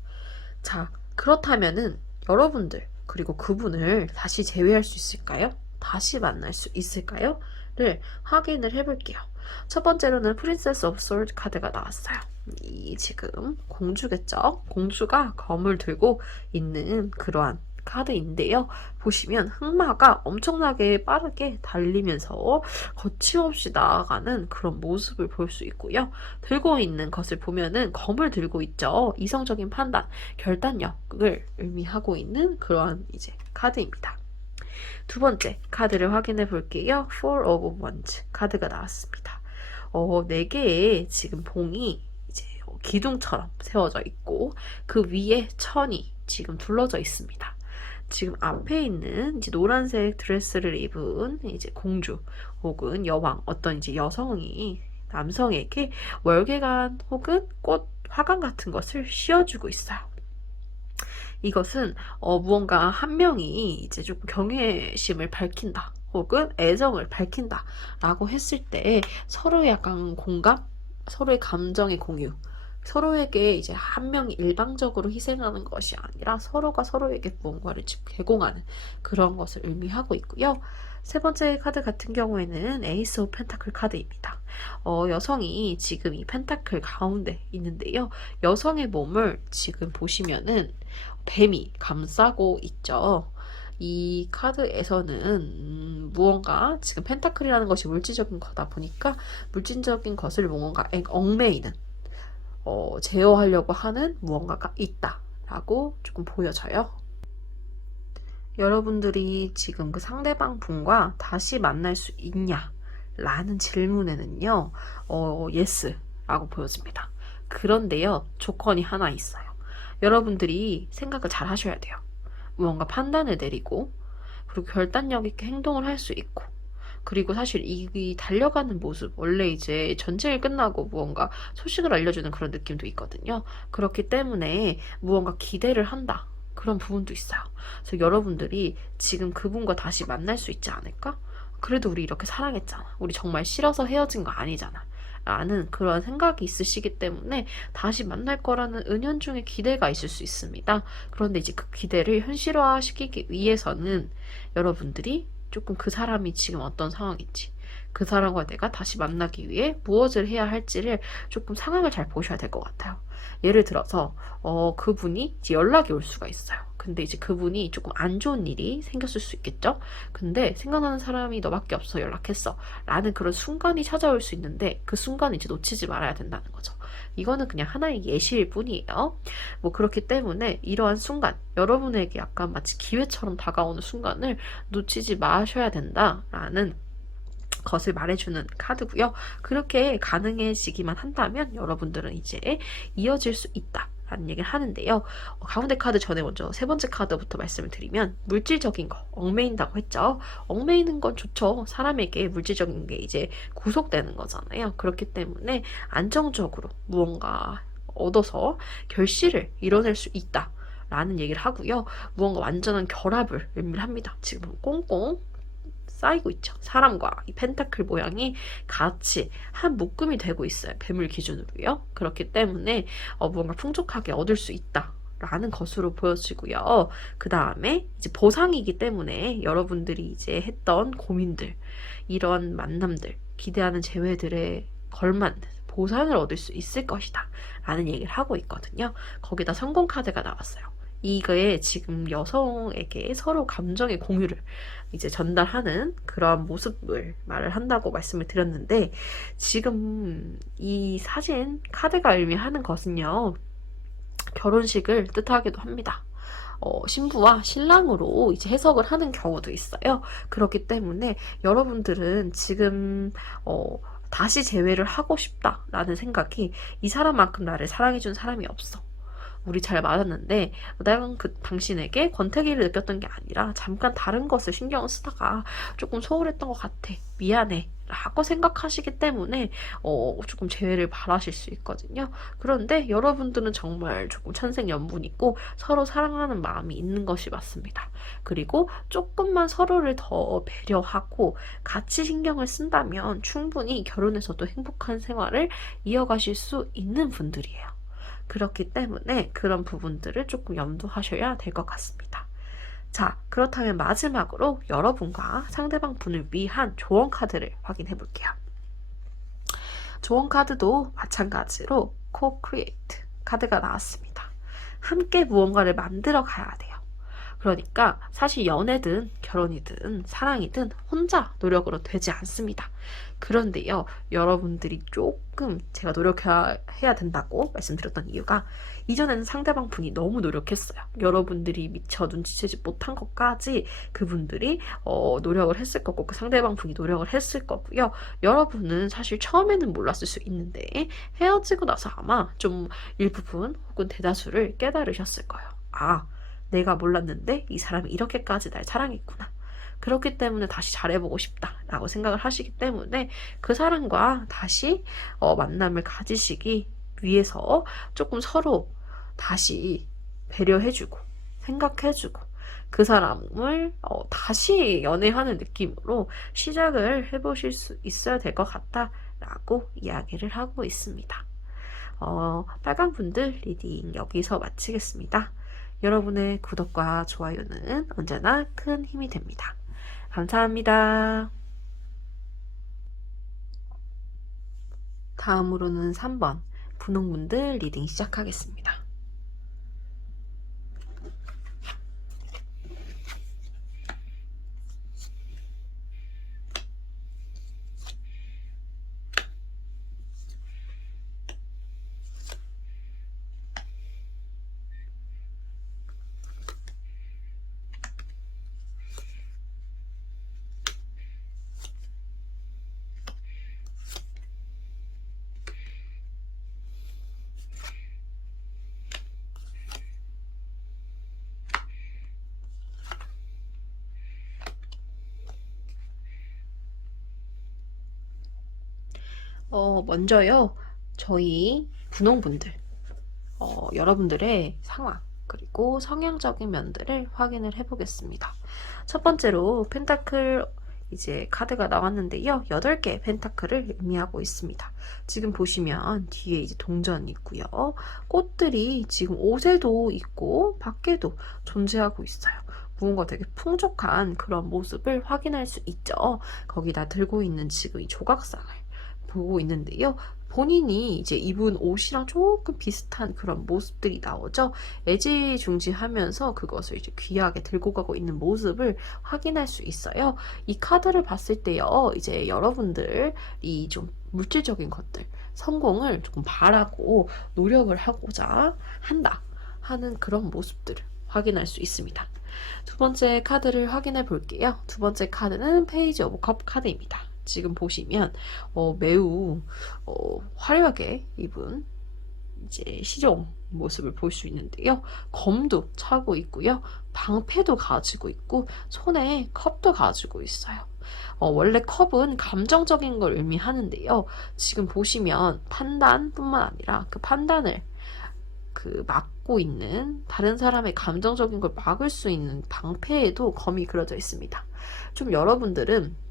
자, 그렇다면은 여러분들 그리고 그분을 다시 재회할 수 있을까요? 다시 만날 수 있을까요? 를 확인을 해볼게요. 첫 번째로는 프린세스 오브 솔드 카드가 나왔어요. 이 지금 공주겠죠? 공주가 검을 들고 있는 그러한 카드인데요. 보시면 흑마가 엄청나게 빠르게 달리면서 거침없이 나아가는 그런 모습을 볼 수 있고요. 들고 있는 것을 보면은 검을 들고 있죠. 이성적인 판단, 결단력을 의미하고 있는 그러한 이제 카드입니다. 두 번째 카드를 확인해 볼게요. Four of Wands 카드가 나왔습니다. 4개의 지금 봉이 이제 기둥처럼 세워져 있고 그 위에 천이 지금 둘러져 있습니다. 지금 앞에 있는 이제 노란색 드레스를 입은 이제 공주 혹은 여왕 어떤 이제 여성이 남성에게 월계관 혹은 꽃 화관 같은 것을 씌워주고 있어요. 이것은 무언가 한 명이 이제 조금 경외심을 밝힌다 혹은 애정을 밝힌다 라고 했을 때 서로의 약간 공감, 서로의 감정의 공유, 서로에게 이제 한 명이 일방적으로 희생하는 것이 아니라 서로가 서로에게 무언가를 제공하는 그런 것을 의미하고 있고요. 세 번째 카드 같은 경우에는 에이스 오브 펜타클 카드입니다. 여성이 지금 이 펜타클 가운데 있는데요. 여성의 몸을 지금 보시면은 뱀이 감싸고 있죠. 이 카드에서는 무언가 지금 펜타클이라는 것이 물질적인 거다 보니까 물질적인 것을 무언가 얽매이는 제어하려고 하는 무언가가 있다라고 조금 보여져요. 여러분들이 지금 그 상대방 분과 다시 만날 수 있냐? 라는 질문에는요, 예스라고 보여집니다. 그런데요, 조건이 하나 있어요. 여러분들이 생각을 잘 하셔야 돼요. 무언가 판단을 내리고, 그리고 결단력 있게 행동을 할 수 있고, 그리고 사실 이 달려가는 모습, 원래 이제 전쟁이 끝나고 무언가 소식을 알려주는 그런 느낌도 있거든요. 그렇기 때문에 무언가 기대를 한다. 그런 부분도 있어요. 그래서 여러분들이 지금 그분과 다시 만날 수 있지 않을까? 그래도 우리 이렇게 사랑했잖아. 우리 정말 싫어서 헤어진 거 아니잖아. 라는 그런 생각이 있으시기 때문에 다시 만날 거라는 은연중에 기대가 있을 수 있습니다. 그런데 이제 그 기대를 현실화시키기 위해서는 여러분들이 조금 그 사람이 지금 어떤 상황인지, 그 사람과 내가 다시 만나기 위해 무엇을 해야 할지를 조금 상황을 잘 보셔야 될 것 같아요. 예를 들어서 그분이 이제 연락이 올 수가 있어요. 근데 이제 그분이 조금 안 좋은 일이 생겼을 수 있겠죠? 근데 생각나는 사람이 너밖에 없어 연락했어 라는 그런 순간이 찾아올 수 있는데 그 순간을 이제 놓치지 말아야 된다는 거죠. 이거는 그냥 하나의 예시일 뿐이에요. 뭐 그렇기 때문에 이러한 순간, 여러분에게 약간 마치 기회처럼 다가오는 순간을 놓치지 마셔야 된다라는 것을 말해주는 카드고요. 그렇게 가능해지기만 한다면 여러분들은 이제 이어질 수 있다. 라는 얘기를 하는데요. 가운데 카드 전에 먼저 세 번째 카드부터 말씀을 드리면 물질적인 거, 얽매인다고 했죠. 얽매이는 건 좋죠. 사람에게 물질적인 게 이제 구속되는 거잖아요. 그렇기 때문에 안정적으로 무언가 얻어서 결실을 이뤄낼 수 있다. 라는 얘기를 하고요. 무언가 완전한 결합을 의미를 합니다. 지금 꽁꽁 쌓이고 있죠. 사람과 이 펜타클 모양이 같이 한 묶음이 되고 있어요. 뱀을 기준으로요. 그렇기 때문에 무언가 풍족하게 얻을 수 있다. 라는 것으로 보여지고요. 그 다음에 이제 보상이기 때문에 여러분들이 이제 했던 고민들, 이런 만남들, 기대하는 재회들에 걸맞는 보상을 얻을 수 있을 것이다. 라는 얘기를 하고 있거든요. 거기다 성공 카드가 나왔어요. 이거에 지금 여성에게 서로 감정의 공유를 이제 전달하는 그런 모습을 말을 한다고 말씀을 드렸는데 지금 이 사진 카드가 의미하는 것은요. 결혼식을 뜻하기도 합니다. 신부와 신랑으로 이제 해석을 하는 경우도 있어요. 그렇기 때문에 여러분들은 지금 다시 재회를 하고 싶다라는 생각이 이 사람만큼 나를 사랑해준 사람이 없어. 우리 잘 맞았는데 내가 그 당신에게 권태기를 느꼈던 게 아니라 잠깐 다른 것을 신경을 쓰다가 조금 소홀했던 것 같아. 미안해. 라고 생각하시기 때문에 조금 재회를 바라실 수 있거든요. 그런데 여러분들은 정말 조금 천생연분이고 서로 사랑하는 마음이 있는 것이 맞습니다. 그리고 조금만 서로를 더 배려하고 같이 신경을 쓴다면 충분히 결혼해서도 행복한 생활을 이어가실 수 있는 분들이에요. 그렇기 때문에 그런 부분들을 조금 염두하셔야 될 것 같습니다. 자, 그렇다면 마지막으로 여러분과 상대방 분을 위한 조언 카드를 확인해 볼게요. 조언 카드도 마찬가지로 Co-Create 카드가 나왔습니다. 함께 무언가를 만들어 가야 돼요. 그러니까 사실 연애든 결혼이든 사랑이든 혼자 노력으로 되지 않습니다. 그런데요, 여러분들이 조금 제가 노력해야 된다고 말씀드렸던 이유가 이전에는 상대방 분이 너무 노력했어요. 여러분들이 미처 눈치채지 못한 것까지 그분들이 노력을 했을 거고 그 상대방 분이 노력을 했을 거고요. 여러분은 사실 처음에는 몰랐을 수 있는데 헤어지고 나서 아마 좀 일부분 혹은 대다수를 깨달으셨을 거예요. 아, 내가 몰랐는데 이 사람이 이렇게까지 날 사랑했구나. 그렇기 때문에 다시 잘해보고 싶다라고 생각을 하시기 때문에 그 사람과 다시 만남을 가지시기 위해서 조금 서로 다시 배려해주고 생각해주고 그 사람을 다시 연애하는 느낌으로 시작을 해보실 수 있어야 될 것 같다라고 이야기를 하고 있습니다. 빨간분들 리딩 여기서 마치겠습니다. 여러분의 구독과 좋아요는 언제나 큰 힘이 됩니다. 감사합니다. 다음으로는 3번 분홍분들 리딩 시작하겠습니다. 먼저요, 저희 분홍분들, 여러분들의 상황, 그리고 성향적인 면들을 확인을 해보겠습니다. 첫 번째로 펜타클 이제 카드가 나왔는데요. 8개의 펜타클을 의미하고 있습니다. 지금 보시면 뒤에 이제 동전이 있고요. 꽃들이 지금 옷에도 있고 밖에도 존재하고 있어요. 무언가 되게 풍족한 그런 모습을 확인할 수 있죠. 거기다 들고 있는 지금 이 조각상을 보고 있는데요. 본인이 이제 입은 옷이랑 조금 비슷한 그런 모습들이 나오죠. 애지중지하면서 그것을 이제 귀하게 들고 가고 있는 모습을 확인할 수 있어요. 이 카드를 봤을 때요, 이제 여러분들이 좀 물질적인 것들, 성공을 조금 바라고 노력을 하고자 한다 하는 그런 모습들을 확인할 수 있습니다. 두 번째 카드를 확인해 볼게요. 두 번째 카드는 페이지 오브 컵 카드입니다. 지금 보시면 매우 화려하게 입은 이제 시종 모습을 볼 수 있는데요. 검도 차고 있고요. 방패도 가지고 있고 손에 컵도 가지고 있어요. 원래 컵은 감정적인 걸 의미하는데요. 지금 보시면 판단뿐만 아니라 그 판단을 막고 있는 다른 사람의 감정적인 걸 막을 수 있는 방패에도 검이 그려져 있습니다. 좀 여러분들은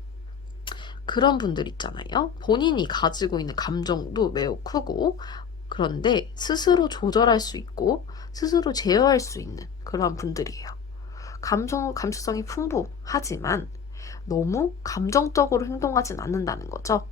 그런 분들 있잖아요. 본인이 가지고 있는 감정도 매우 크고 그런데 스스로 조절할 수 있고 스스로 제어할 수 있는 그런 분들이에요. 감수성이 풍부하지만 너무 감정적으로 행동하진 않는다는 거죠.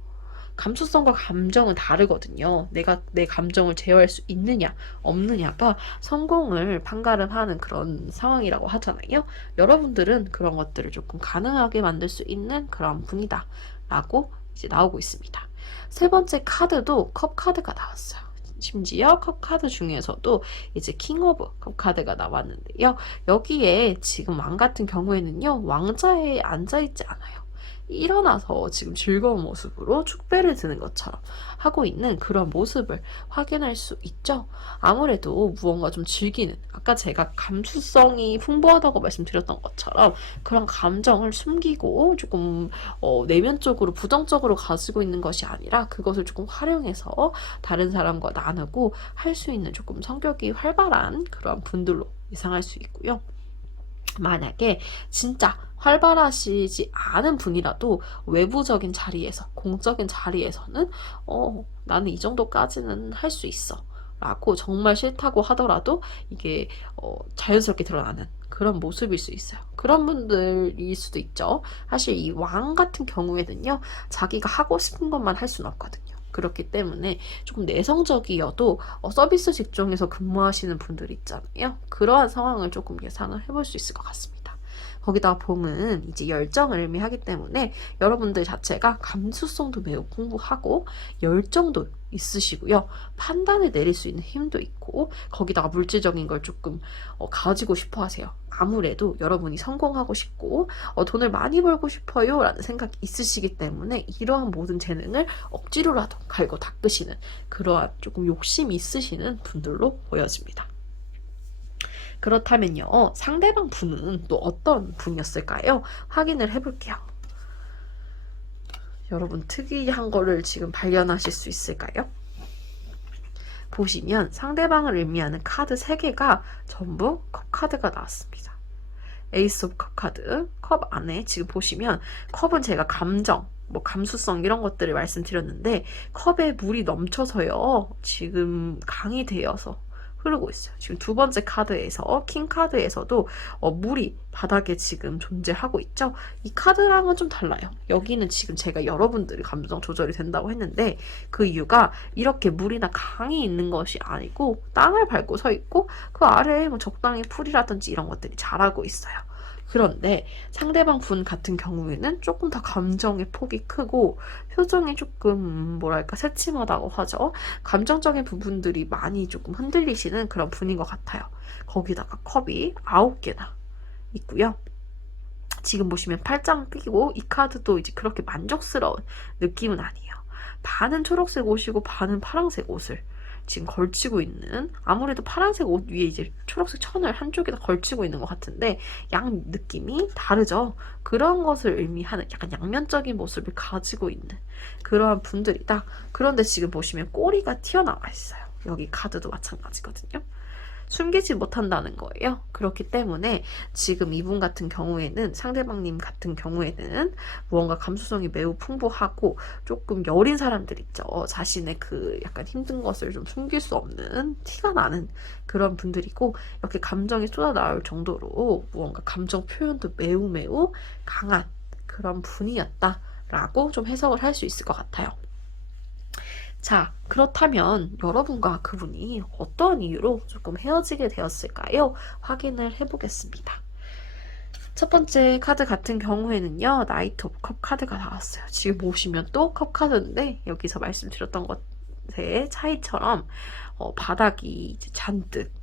감수성과 감정은 다르거든요. 내가 내 감정을 제어할 수 있느냐 없느냐가 성공을 판가름하는 그런 상황이라고 하잖아요. 여러분들은 그런 것들을 조금 가능하게 만들 수 있는 그런 분이다 라고 이제 나오고 있습니다. 세 번째 카드도 컵 카드가 나왔어요. 심지어 컵 카드 중에서도 이제 킹 오브 컵 카드가 나왔는데요. 여기에 지금 왕 같은 경우에는요, 왕자에 앉아있지 않아요. 일어나서 지금 즐거운 모습으로 축배를 드는 것처럼 하고 있는 그런 모습을 확인할 수 있죠. 아무래도 무언가 좀 즐기는, 아까 제가 감수성이 풍부하다고 말씀드렸던 것처럼 그런 감정을 숨기고 조금 내면적으로 부정적으로 가지고 있는 것이 아니라 그것을 조금 활용해서 다른 사람과 나누고 할 수 있는 조금 성격이 활발한 그런 분들로 예상할 수 있고요. 만약에 진짜 활발하시지 않은 분이라도 외부적인 자리에서, 공적인 자리에서는 나는 이 정도까지는 할 수 있어 라고 정말 싫다고 하더라도 이게 자연스럽게 드러나는 그런 모습일 수 있어요. 그런 분들일 수도 있죠. 사실 이 왕 같은 경우에는요, 자기가 하고 싶은 것만 할 수는 없거든요. 그렇기 때문에 조금 내성적이어도 서비스 직종에서 근무하시는 분들 있잖아요. 그러한 상황을 조금 예상을 해볼 수 있을 것 같습니다. 거기다가 봄은 이제 열정을 의미하기 때문에 여러분들 자체가 감수성도 매우 풍부하고 열정도 있으시고요. 판단을 내릴 수 있는 힘도 있고 거기다가 물질적인 걸 조금 가지고 싶어 하세요. 아무래도 여러분이 성공하고 싶고 돈을 많이 벌고 싶어요 라는 생각이 있으시기 때문에 이러한 모든 재능을 억지로라도 갈고 닦으시는 그러한 조금 욕심이 있으시는 분들로 보여집니다. 그렇다면요, 상대방 분은 또 어떤 분이었을까요? 확인을 해볼게요. 여러분 특이한 거를 지금 발견하실 수 있을까요? 보시면 상대방을 의미하는 카드 3개가 전부 컵 카드가 나왔습니다. 에이스 오브 컵 카드, 컵 안에 지금 보시면 컵은 제가 감정, 뭐 감수성 이런 것들을 말씀드렸는데 컵에 물이 넘쳐서요. 지금 강이 되어서 흐르고 있어요. 지금 두 번째 카드에서 킹 카드에서도 물이 바닥에 지금 존재하고 있죠. 이 카드랑은 좀 달라요. 여기는 지금 제가 여러분들이 감정 조절이 된다고 했는데 그 이유가 이렇게 물이나 강이 있는 것이 아니고 땅을 밟고 서 있고 그 아래에 뭐 적당히 풀이라든지 이런 것들이 자라고 있어요. 그런데 상대방 분 같은 경우에는 조금 더 감정의 폭이 크고 표정이 조금 뭐랄까 새침하다고 하죠. 감정적인 부분들이 많이 조금 흔들리시는 그런 분인 것 같아요. 거기다가 컵이 9개나 있고요. 지금 보시면 팔짱 끼고 이 카드도 이제 그렇게 만족스러운 느낌은 아니에요. 반은 초록색 옷이고 반은 파란색 옷을 지금 걸치고 있는, 아무래도 파란색 옷 위에 이제 초록색 천을 한쪽에다 걸치고 있는 것 같은데 양 느낌이 다르죠. 그런 것을 의미하는 약간 양면적인 모습을 가지고 있는 그러한 분들이다. 그런데 지금 보시면 꼬리가 튀어나와 있어요. 여기 카드도 마찬가지거든요. 숨기지 못한다는 거예요. 그렇기 때문에 지금 이분 같은 경우에는, 상대방님 같은 경우에는 무언가 감수성이 매우 풍부하고 조금 여린 사람들 있죠. 자신의 그 약간 힘든 것을 좀 숨길 수 없는 티가 나는 그런 분들이고 이렇게 감정이 쏟아나올 정도로 무언가 감정 표현도 매우 매우 강한 그런 분이었다라고 좀 해석을 할 수 있을 것 같아요. 자, 그렇다면 여러분과 그분이 어떤 이유로 조금 헤어지게 되었을까요? 확인을 해보겠습니다. 첫 번째 카드 같은 경우에는요, 나이트 오브 컵 카드가 나왔어요. 지금 보시면 또 컵 카드인데 여기서 말씀드렸던 것의 차이처럼 바닥이 이제 잔뜩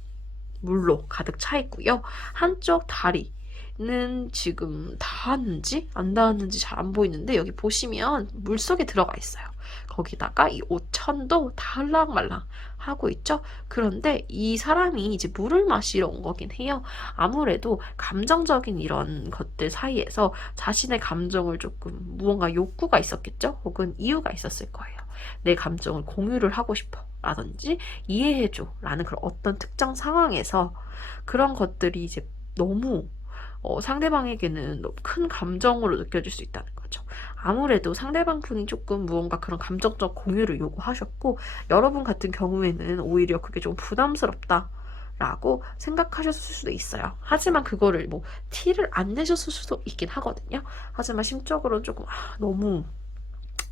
물로 가득 차 있고요. 한쪽 다리는 지금 닿았는지 안 닿았는지 잘 안 보이는데 여기 보시면 물속에 들어가 있어요. 거기다가 이 옷천도 달랑말랑 하고 있죠. 그런데 이 사람이 이제 물을 마시러 온 거긴 해요. 아무래도 감정적인 이런 것들 사이에서 자신의 감정을 조금 무언가 욕구가 있었겠죠. 혹은 이유가 있었을 거예요. 내 감정을 공유를 하고 싶어 라든지 이해해줘 라는 그런 어떤 특정 상황에서 그런 것들이 이제 너무 상대방에게는 너무 큰 감정으로 느껴질 수 있다는 거죠. 아무래도 상대방 분이 조금 무언가 그런 감정적 공유를 요구하셨고 여러분 같은 경우에는 오히려 그게 좀 부담스럽다 라고 생각하셨을 수도 있어요. 하지만 그거를 뭐 티를 안 내셨을 수도 있긴 하거든요. 하지만 심적으로는 조금 너무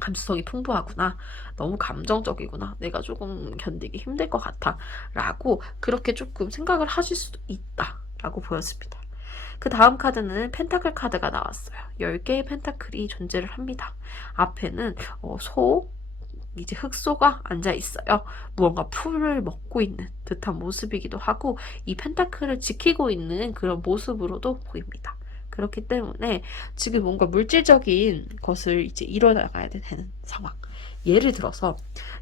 감수성이 풍부하구나, 너무 감정적이구나, 내가 조금 견디기 힘들 것 같아 라고 그렇게 조금 생각을 하실 수도 있다 라고 보여집니다. 그 다음 카드는 펜타클 카드가 나왔어요. 10개의 펜타클이 존재를 합니다. 앞에는 이제 흑소가 앉아 있어요. 무언가 풀을 먹고 있는 듯한 모습이기도 하고 이 펜타클을 지키고 있는 그런 모습으로도 보입니다. 그렇기 때문에 지금 뭔가 물질적인 것을 이제 이뤄나가야 되는 상황. 예를 들어서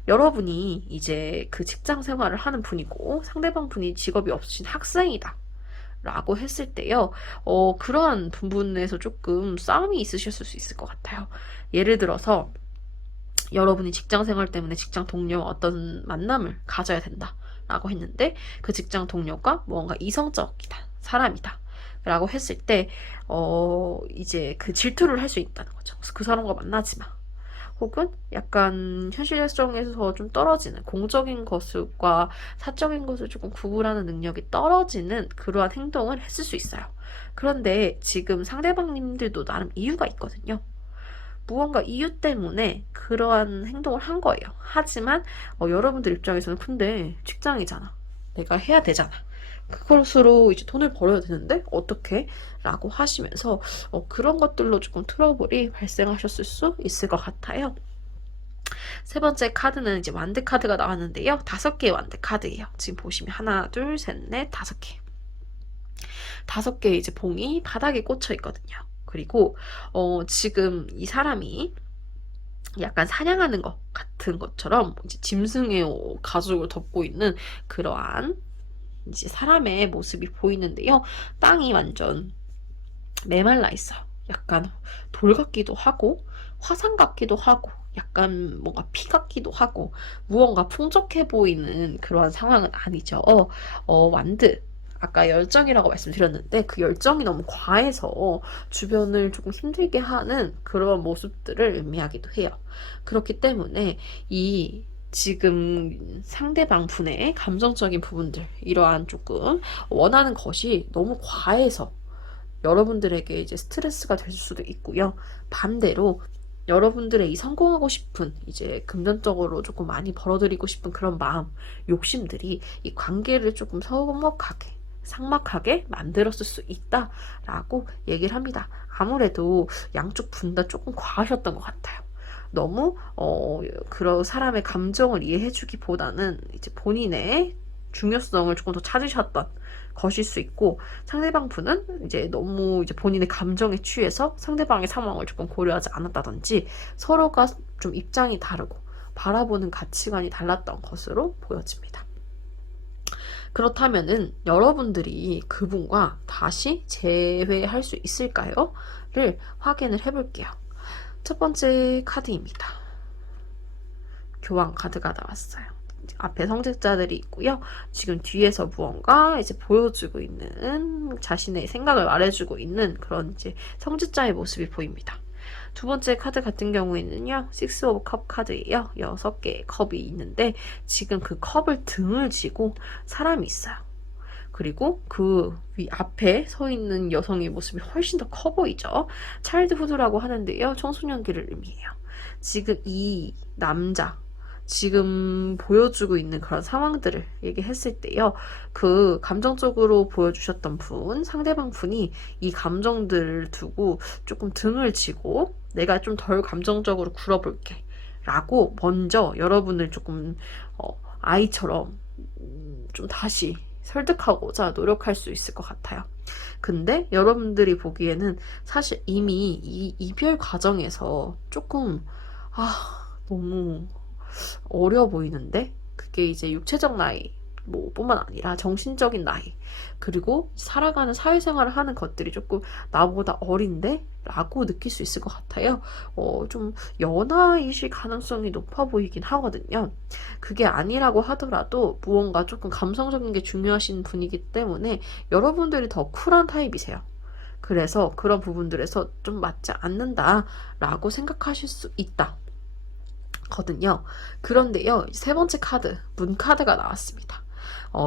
여러분이 이제 그 직장 생활을 하는 분이고 상대방 분이 직업이 없으신 학생이다. 라고 했을 때요, 그러한 부분에서 조금 싸움이 있으셨을 수 있을 것 같아요. 예를 들어서 여러분이 직장 생활 때문에 직장 동료와 어떤 만남을 가져야 된다. 라고 했는데 그 직장 동료가 뭔가 이성적이다. 사람이다. 라고 했을 때, 이제 그 질투를 할 수 있다는 거죠. 그래서 그 사람과 만나지 마. 혹은 약간 현실성에서 좀 떨어지는 공적인 것과 사적인 것을 조금 구분하는 능력이 떨어지는 그러한 행동을 했을 수 있어요. 그런데 지금 상대방님들도 나름 이유가 있거든요. 무언가 이유 때문에 그러한 행동을 한 거예요. 하지만 여러분들 입장에서는 근데 직장이잖아. 내가 해야 되잖아. 그것으로 이제 돈을 벌어야 되는데 어떻게? 라고 하시면서 그런 것들로 조금 트러블이 발생하셨을 수 있을 것 같아요. 세 번째 카드는 이제 완드 카드가 나왔는데요. 5개의 완드 카드예요. 지금 보시면 하나, 둘, 셋, 넷, 5개. 5개의 이제 봉이 바닥에 꽂혀 있거든요. 그리고 지금 이 사람이 약간 사냥하는 것 같은 것처럼 이제 짐승의 가죽을 덮고 있는 그러한 이제 사람의 모습이 보이는데요. 땅이 완전 메말라 있어요. 약간 돌 같기도 하고 화산 같기도 하고 약간 뭔가 피 같기도 하고 무언가 풍족해 보이는 그러한 상황은 아니죠. 완드 아까 열정이라고 말씀드렸는데 그 열정이 너무 과해서 주변을 조금 힘들게 하는 그런 모습들을 의미하기도 해요. 그렇기 때문에 이 지금 상대방 분의 감정적인 부분들 이러한 조금 원하는 것이 너무 과해서 여러분들에게 이제 스트레스가 될 수도 있고요. 반대로 여러분들의 이 성공하고 싶은 이제 금전적으로 조금 많이 벌어들이고 싶은 그런 마음, 욕심들이 이 관계를 조금 서먹하게 삭막하게 만들었을 수 있다라고 얘기를 합니다. 아무래도 양쪽 분 다 조금 과하셨던 것 같아요. 너무 그런 사람의 감정을 이해해주기보다는 이제 본인의 중요성을 조금 더 찾으셨던 것일 수 있고 상대방 분은 이제 너무 이제 본인의 감정에 취해서 상대방의 상황을 조금 고려하지 않았다든지 서로가 좀 입장이 다르고 바라보는 가치관이 달랐던 것으로 보여집니다. 그렇다면은 여러분들이 그분과 다시 재회할 수 있을까요? 를 확인을 해볼게요. 첫 번째 카드입니다. 교황 카드가 나왔어요. 앞에 성직자들이 있고요. 지금 뒤에서 무언가 이제 보여주고 있는 자신의 생각을 말해주고 있는 그런 이제 성직자의 모습이 보입니다. 두 번째 카드 같은 경우에는요. 6 오브 컵 카드예요. 6개의 컵이 있는데 지금 그 컵을 등을 쥐고 사람이 있어요. 그리고 그 위 앞에 서 있는 여성의 모습이 훨씬 더 커 보이죠. 차일드후드라고 하는데요. 청소년기를 의미해요. 지금 이 남자 지금 보여주고 있는 그런 상황들을 얘기했을 때요. 그 감정적으로 보여주셨던 분, 상대방 분이 이 감정들을 두고 조금 등을 치고 내가 좀 덜 감정적으로 굴어볼게 라고 먼저 여러분을 조금 아이처럼 좀 다시 설득하고자 노력할 수 있을 것 같아요. 근데 여러분들이 보기에는 사실 이미 이 이별 과정에서 조금 너무 어려 보이는데 그게 이제 육체적 나이 뭐 뿐만 아니라 정신적인 나이 그리고 살아가는 사회생활을 하는 것들이 조금 나보다 어린데? 라고 느낄 수 있을 것 같아요. 좀 연하이실 가능성이 높아 보이긴 하거든요. 그게 아니라고 하더라도 무언가 조금 감성적인 게 중요하신 분이기 때문에 여러분들이 더 쿨한 타입이세요. 그래서 그런 부분들에서 좀 맞지 않는다라고 생각하실 수 있다. 거든요. 그런데요, 세 번째 카드, 문 카드가 나왔습니다.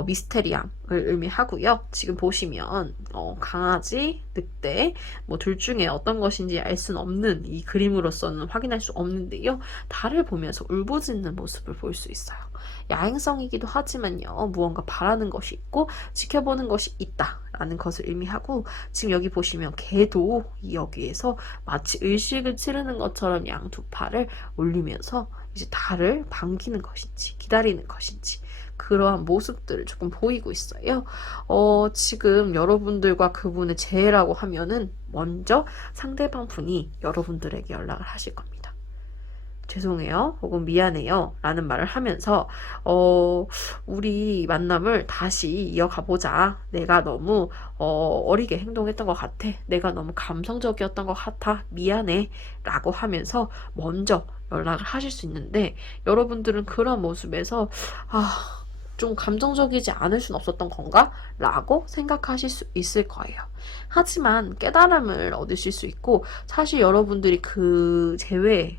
미스테리함을 의미하고요. 지금 보시면 강아지, 늑대 뭐 둘 중에 어떤 것인지 알 수는 없는 이 그림으로서는 확인할 수 없는데요. 달을 보면서 울부짖는 모습을 볼 수 있어요. 야행성이기도 하지만요. 무언가 바라는 것이 있고 지켜보는 것이 있다라는 것을 의미하고 지금 여기 보시면 개도 여기에서 마치 의식을 치르는 것처럼 양 두 팔을 올리면서 이제 달을 반기는 것인지 기다리는 것인지 그러한 모습들을 조금 보이고 있어요. 지금 여러분들과 그분의 재회라고 하면은 먼저 상대방 분이 여러분들에게 연락을 하실 겁니다. 죄송해요 혹은 미안해요 라는 말을 하면서 우리 만남을 다시 이어가보자. 내가 너무 어리게 행동했던 것 같아. 내가 너무 감성적이었던 것 같아. 미안해 라고 하면서 먼저 연락을 하실 수 있는데, 여러분들은 그런 모습에서 좀 감정적이지 않을 순 없었던 건가? 라고 생각하실 수 있을 거예요. 하지만 깨달음을 얻으실 수 있고, 사실 여러분들이 그 제외의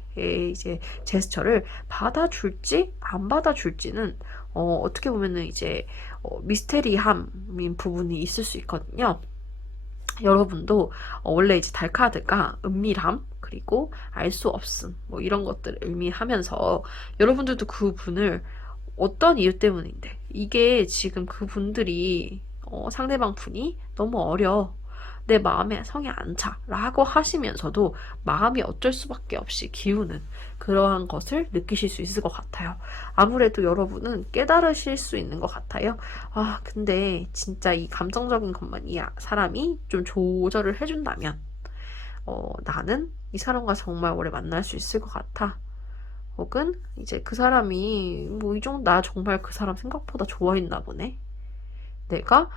이제 제스처를 받아줄지 안 받아줄지는 어떻게 보면은 이제 미스테리함인 부분이 있을 수 있거든요. 여러분도 원래 이제 달 카드가 은밀함 그리고 알 수 없음 뭐 이런 것들을 의미하면서, 여러분들도 그분을 어떤 이유 때문인데, 이게 지금 그분들이 상대방 분이 너무 어려, 내 마음에 성이 안 차 라고 하시면서도 마음이 어쩔 수밖에 없이 기우는 그러한 것을 느끼실 수 있을 것 같아요. 아무래도 여러분은 깨달으실 수 있는 것 같아요. 근데 진짜 이 감정적인 것만 이 사람이 좀 조절을 해준다면 나는 이 사람과 정말 오래 만날 수 있을 것 같아. 혹은 이제 그 사람이 뭐 이 정도, 나 정말 그 사람 생각보다 좋아했나 보네. 내가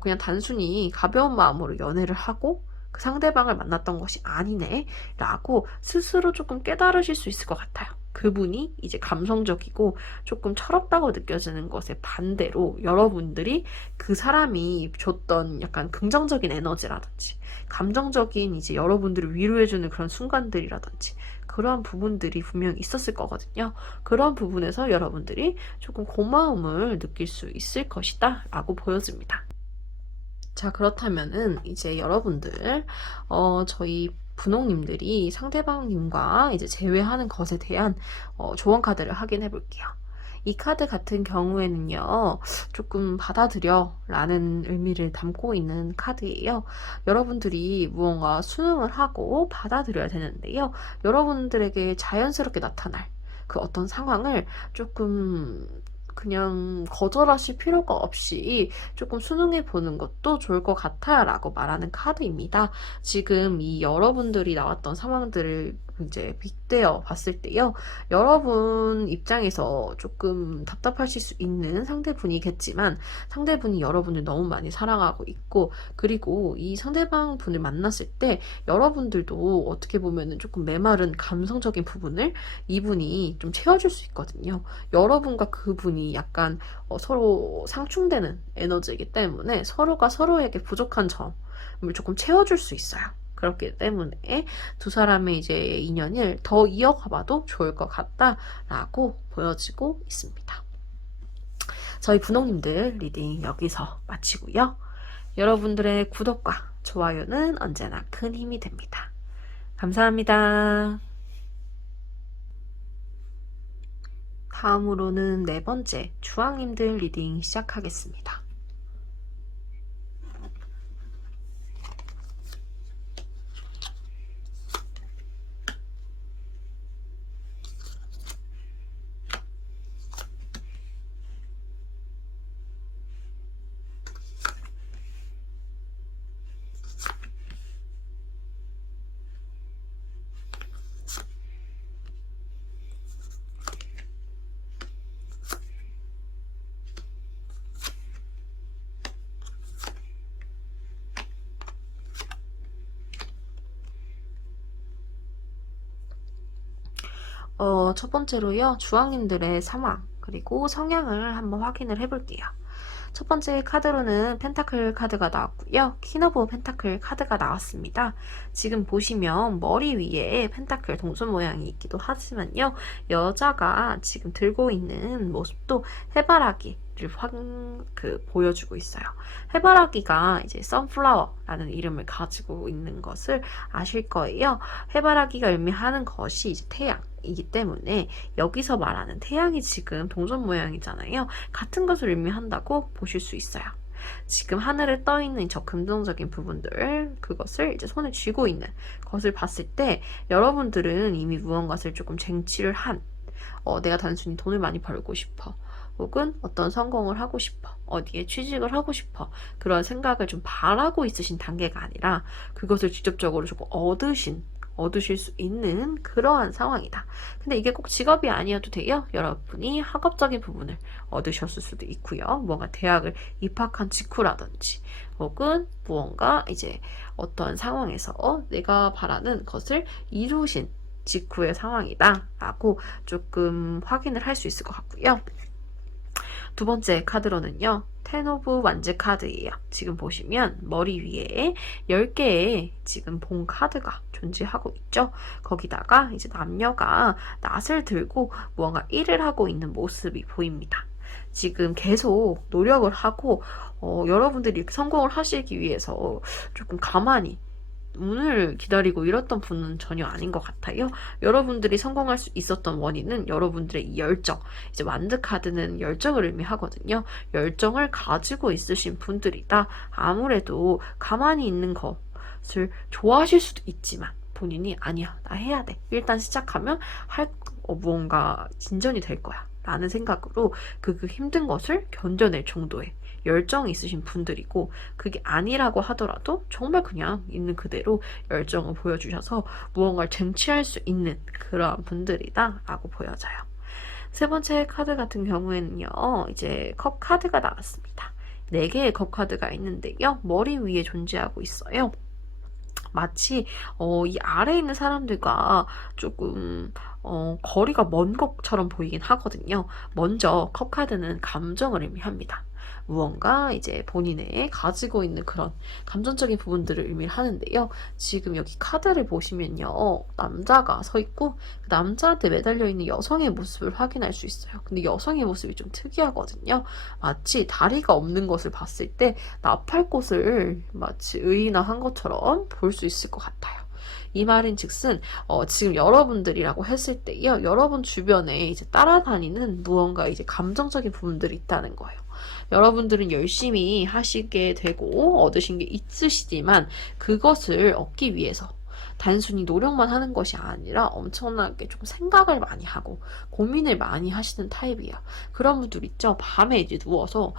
그냥 단순히 가벼운 마음으로 연애를 하고 그 상대방을 만났던 것이 아니네 라고 스스로 조금 깨달으실 수 있을 것 같아요. 그분이 이제 감성적이고 조금 철없다고 느껴지는 것에 반대로, 여러분들이 그 사람이 줬던 약간 긍정적인 에너지라든지 감정적인 이제 여러분들을 위로해주는 그런 순간들이라든지 그러한 부분들이 분명히 있었을 거거든요. 그런 부분에서 여러분들이 조금 고마움을 느낄 수 있을 것이다 라고 보여집니다. 자, 그렇다면은 이제 여러분들 저희 분홍님들이 상대방님과 이제 재회하는 것에 대한 조언 카드를 확인해 볼게요. 이 카드 같은 경우에는요, 조금 받아들여 라는 의미를 담고 있는 카드예요. 여러분들이 무언가 수능을 하고 받아들여야 되는데요, 여러분들에게 자연스럽게 나타날 그 어떤 상황을 조금 그냥 거절하실 필요가 없이 조금 수능해 보는 것도 좋을 것 같아 라고 말하는 카드입니다. 지금 이 여러분들이 나왔던 상황들을 이제 빗대어 봤을 때요, 여러분 입장에서 조금 답답하실 수 있는 상대분이겠지만, 상대분이 여러분을 너무 많이 사랑하고 있고, 그리고 이 상대방 분을 만났을 때 여러분들도 어떻게 보면은 조금 메마른 감성적인 부분을 이분이 좀 채워줄 수 있거든요. 여러분과 그분이 약간 서로 상충되는 에너지이기 때문에 서로가 서로에게 부족한 점을 조금 채워줄 수 있어요. 그렇기 때문에 두 사람의 이제 인연을 더 이어가봐도 좋을 것 같다라고 보여지고 있습니다. 저희 분홍님들 리딩 여기서 마치고요. 여러분들의 구독과 좋아요는 언제나 큰 힘이 됩니다. 감사합니다. 다음으로는 네 번째 주황님들 리딩 시작하겠습니다. 첫 번째로요, 주황님들의 상황 그리고 성향을 한번 확인을 해볼게요. 첫 번째 카드로는 펜타클 카드가 나왔고요. 퀸 오브 펜타클 카드가 나왔습니다. 지금 보시면 머리 위에 펜타클 동전 모양이 있기도 하지만요, 여자가 지금 들고 있는 모습도 해바라기를 보여주고 있어요. 해바라기가 이제 선플라워라는 이름을 가지고 있는 것을 아실 거예요. 해바라기가 의미하는 것이 이제 태양이기 때문에 여기서 말하는 태양이 지금 동전 모양이잖아요. 같은 것을 의미한다고 보실 수 있어요. 지금 하늘에 떠 있는 저 긍정적인 부분들, 그것을 이제 손에 쥐고 있는 것을 봤을 때 여러분들은 이미 무언가를 조금 쟁취를 한, 내가 단순히 돈을 많이 벌고 싶어, 혹은 어떤 성공을 하고 싶어, 어디에 취직을 하고 싶어, 그런 생각을 좀 바라고 있으신 단계가 아니라 그것을 직접적으로 조금 얻으실 수 있는 그러한 상황이다. 근데 이게 꼭 직업이 아니어도 돼요. 여러분이 학업적인 부분을 얻으셨을 수도 있고요. 뭔가 대학을 입학한 직후라든지, 혹은 무언가 이제 어떤 상황에서 내가 바라는 것을 이루신 직후의 상황이다 라고 조금 확인을 할 수 있을 것 같고요. 두 번째 카드로는요, 텐 오브 완즈 카드예요. 지금 보시면 머리 위에 10개의 지금 본 카드가 존재하고 있죠. 거기다가 이제 남녀가 낫을 들고 무언가 일을 하고 있는 모습이 보입니다. 지금 계속 노력을 하고 여러분들이 성공을 하시기 위해서 조금 가만히 운을 기다리고 이랬던 분은 전혀 아닌 것 같아요. 여러분들이 성공할 수 있었던 원인은 여러분들의 이 열정, 이제 완드 카드는 열정을 의미하거든요. 열정을 가지고 있으신 분들이다. 아무래도 가만히 있는 것을 좋아하실 수도 있지만 본인이 아니야, 나 해야 돼. 일단 시작하면 무언가 진전이 될 거야. 라는 생각으로 그 힘든 것을 견뎌낼 정도의 열정이 있으신 분들이고, 그게 아니라고 하더라도 정말 그냥 있는 그대로 열정을 보여주셔서 무언가를 쟁취할 수 있는 그런 분들이다 라고 보여져요. 세 번째 카드 같은 경우에는요, 이제 컵 카드가 나왔습니다. 4개의 컵 카드가 있는데요, 머리 위에 존재하고 있어요. 마치 이 아래에 있는 사람들과 조금 거리가 먼 것처럼 보이긴 하거든요. 먼저 컵 카드는 감정을 의미합니다. 무언가 이제 본인의 가지고 있는 그런 감정적인 부분들을 의미를 하는데요. 지금 여기 카드를 보시면요, 남자가 서 있고 그 남자한테 매달려 있는 여성의 모습을 확인할 수 있어요. 근데 여성의 모습이 좀 특이하거든요. 마치 다리가 없는 것을 봤을 때 나팔꽃을 마치 의인화한 것처럼 볼 수 있을 것 같아요. 이 말인 즉슨 지금 여러분들이라고 했을 때요, 여러분 주변에 이제 따라다니는 무언가 이제 감정적인 부분들이 있다는 거예요. 여러분들은 열심히 하시게 되고 얻으신 게 있으시지만 그것을 얻기 위해서 단순히 노력만 하는 것이 아니라 엄청나게 좀 생각을 많이 하고 고민을 많이 하시는 타입이에요. 그런 분들 있죠. 밤에 이제 누워서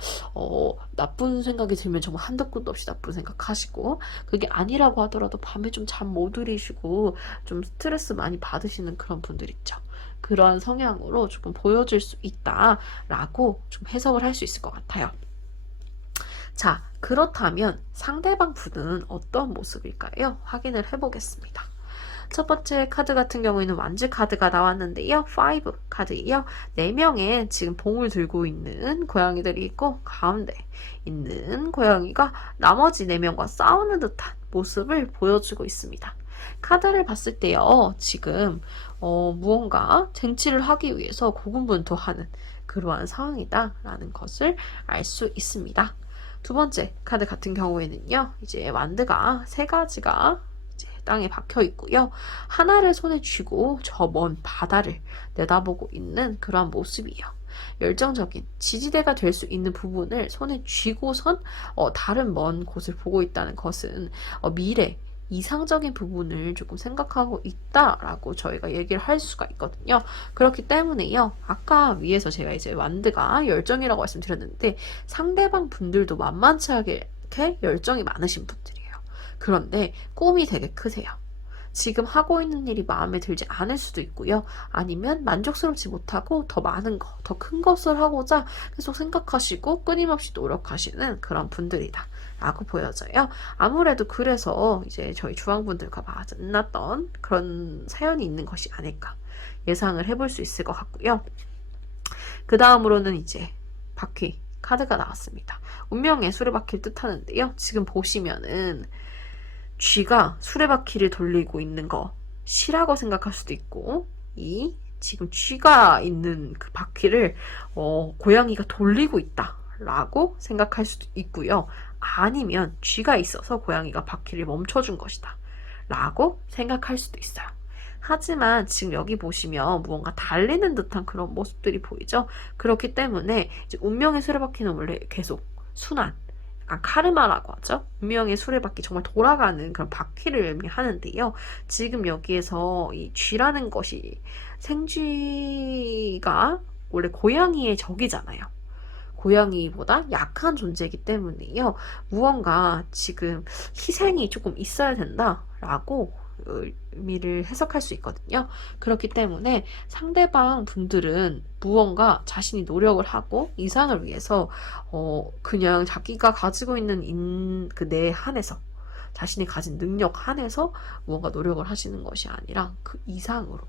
나쁜 생각이 들면 정말 한도 끝도 없이 나쁜 생각하시고, 그게 아니라고 하더라도 밤에 좀 잠 못 들이시고 좀 스트레스 많이 받으시는 그런 분들 있죠. 그런 성향으로 조금 보여질 수 있다라고 좀 해석을 할 수 있을 것 같아요. 자, 그렇다면 상대방 분은 어떤 모습일까요? 확인을 해보겠습니다. 첫 번째 카드 같은 경우에는 완즈 카드가 나왔는데요. 5 카드예요. 4명의 지금 봉을 들고 있는 고양이들이 있고, 가운데 있는 고양이가 나머지 4명과 싸우는 듯한 모습을 보여주고 있습니다. 카드를 봤을 때요, 지금 무언가 쟁취를 하기 위해서 고군분투하는 그러한 상황이다라는 것을 알 수 있습니다. 두 번째 카드 같은 경우에는요, 이제 완드가 3가지가 이제 땅에 박혀 있고요. 하나를 손에 쥐고 저 먼 바다를 내다보고 있는 그러한 모습이에요. 열정적인 지지대가 될 수 있는 부분을 손에 쥐고선 다른 먼 곳을 보고 있다는 것은 미래, 이상적인 부분을 조금 생각하고 있다라고 저희가 얘기를 할 수가 있거든요. 그렇기 때문에요, 아까 위에서 제가 이제 완드가 열정이라고 말씀드렸는데 상대방 분들도 만만치 않게 열정이 많으신 분들이에요. 그런데 꿈이 되게 크세요. 지금 하고 있는 일이 마음에 들지 않을 수도 있고요. 아니면 만족스럽지 못하고 더 많은 거, 더 큰 것을 하고자 계속 생각하시고 끊임없이 노력하시는 그런 분들이다 라고 보여져요. 아무래도 그래서 이제 저희 주황분들과 만났던 그런 사연이 있는 것이 아닐까 예상을 해볼 수 있을 것 같고요. 그 다음으로는 이제 바퀴 카드가 나왔습니다. 운명의 수레바퀴를 뜻하는데요. 지금 보시면은 쥐가 수레바퀴를 돌리고 있는 것이라고 생각할 수도 있고, 이 지금 쥐가 있는 그 바퀴를 고양이가 돌리고 있다라고 생각할 수도 있고요. 아니면 쥐가 있어서 고양이가 바퀴를 멈춰준 것이다 라고 생각할 수도 있어요. 하지만 지금 여기 보시면 무언가 달리는 듯한 그런 모습들이 보이죠. 그렇기 때문에 이제 운명의 수레바퀴는 원래 계속 순환, 약간 카르마라고 하죠. 운명의 수레바퀴, 정말 돌아가는 그런 바퀴를 의미하는데요. 지금 여기에서 이 쥐라는 것이 생쥐가 원래 고양이의 적이잖아요. 고양이보다 약한 존재이기 때문에요. 무언가 지금 희생이 조금 있어야 된다라고 의미를 해석할 수 있거든요. 그렇기 때문에 상대방 분들은 무언가 자신이 노력을 하고 이상을 위해서 그냥 자기가 가지고 있는 그 내 한에서 자신이 가진 능력 한에서 무언가 노력을 하시는 것이 아니라 그 이상으로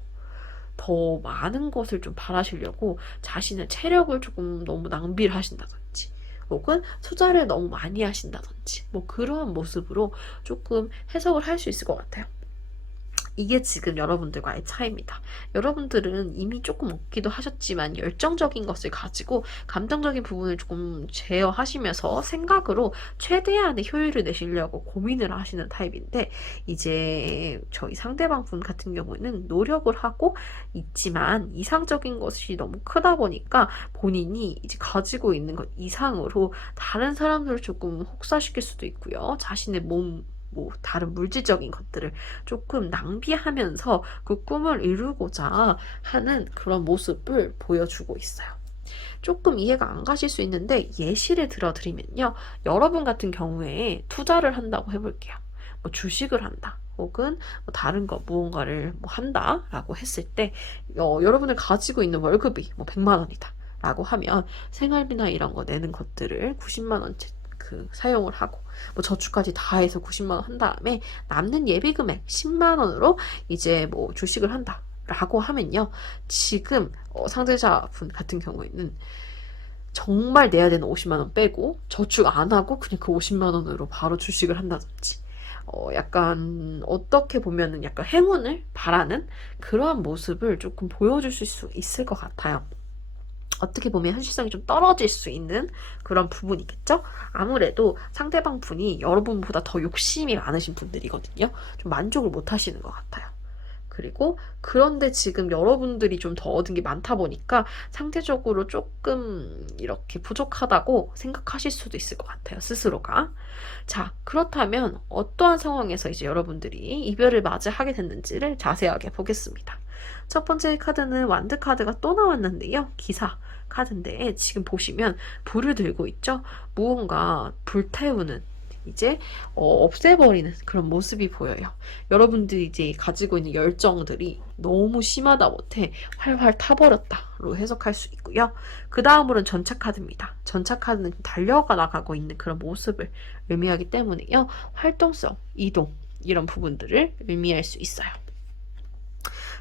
더 많은 것을 좀 바라시려고 자신의 체력을 조금 너무 낭비를 하신다든지 혹은 투자를 너무 많이 하신다든지 뭐 그러한 모습으로 조금 해석을 할 수 있을 것 같아요. 이게 지금 여러분들과의 차이입니다. 여러분들은 이미 조금 얻기도 하셨지만 열정적인 것을 가지고 감정적인 부분을 조금 제어하시면서 생각으로 최대한의 효율을 내시려고 고민을 하시는 타입인데 이제 저희 상대방 분 같은 경우에는 노력을 하고 있지만 이상적인 것이 너무 크다 보니까 본인이 이제 가지고 있는 것 이상으로 다른 사람들을 조금 혹사시킬 수도 있고요. 자신의 몸 다른 물질적인 것들을 조금 낭비하면서 그 꿈을 이루고자 하는 그런 모습을 보여주고 있어요. 조금 이해가 안 가실 수 있는데 예시를 들어드리면요. 여러분 같은 경우에 투자를 한다고 해볼게요. 뭐 주식을 한다. 혹은 뭐 다른 거 무언가를 뭐 한다라고 했을 때 여러분을 가지고 있는 월급이 뭐 100만 원이다. 라고 하면 생활비나 이런 거 내는 것들을 90만 원치 사용을 하고 뭐 저축까지 다 해서 90만 원 한 다음에 남는 예비 금액 10만 원으로 이제 뭐 주식을 한다 라고 하면요. 지금 상대자분 같은 경우에는 정말 내야 되는 50만 원 빼고 저축 안 하고 그냥 그 50만 원으로 바로 주식을 한다든지 약간 어떻게 보면은 약간 행운을 바라는 그러한 모습을 조금 보여줄 수 있을 것 같아요. 어떻게 보면 현실성이 좀 떨어질 수 있는 그런 부분이겠죠? 아무래도 상대방 분이 여러분보다 더 욕심이 많으신 분들이거든요. 좀 만족을 못 하시는 것 같아요. 그리고 그런데 지금 여러분들이 좀 더 얻은 게 많다 보니까 상대적으로 조금 이렇게 부족하다고 생각하실 수도 있을 것 같아요. 스스로가. 자, 그렇다면 어떠한 상황에서 이제 여러분들이 이별을 맞이하게 됐는지를 자세하게 보겠습니다. 첫 번째 카드는 완드 카드가 또 나왔는데요. 기사 카드인데 지금 보시면 불을 들고 있죠. 무언가 불태우는 이제 없애버리는 그런 모습이 보여요. 여러분들이 이제 가지고 있는 열정들이 너무 심하다 못해 활활 타버렸다로 해석할 수 있고요. 그 다음으로는 전차 카드입니다. 전차 카드는 달려가 나가고 있는 그런 모습을 의미하기 때문에요. 활동성, 이동 이런 부분들을 의미할 수 있어요.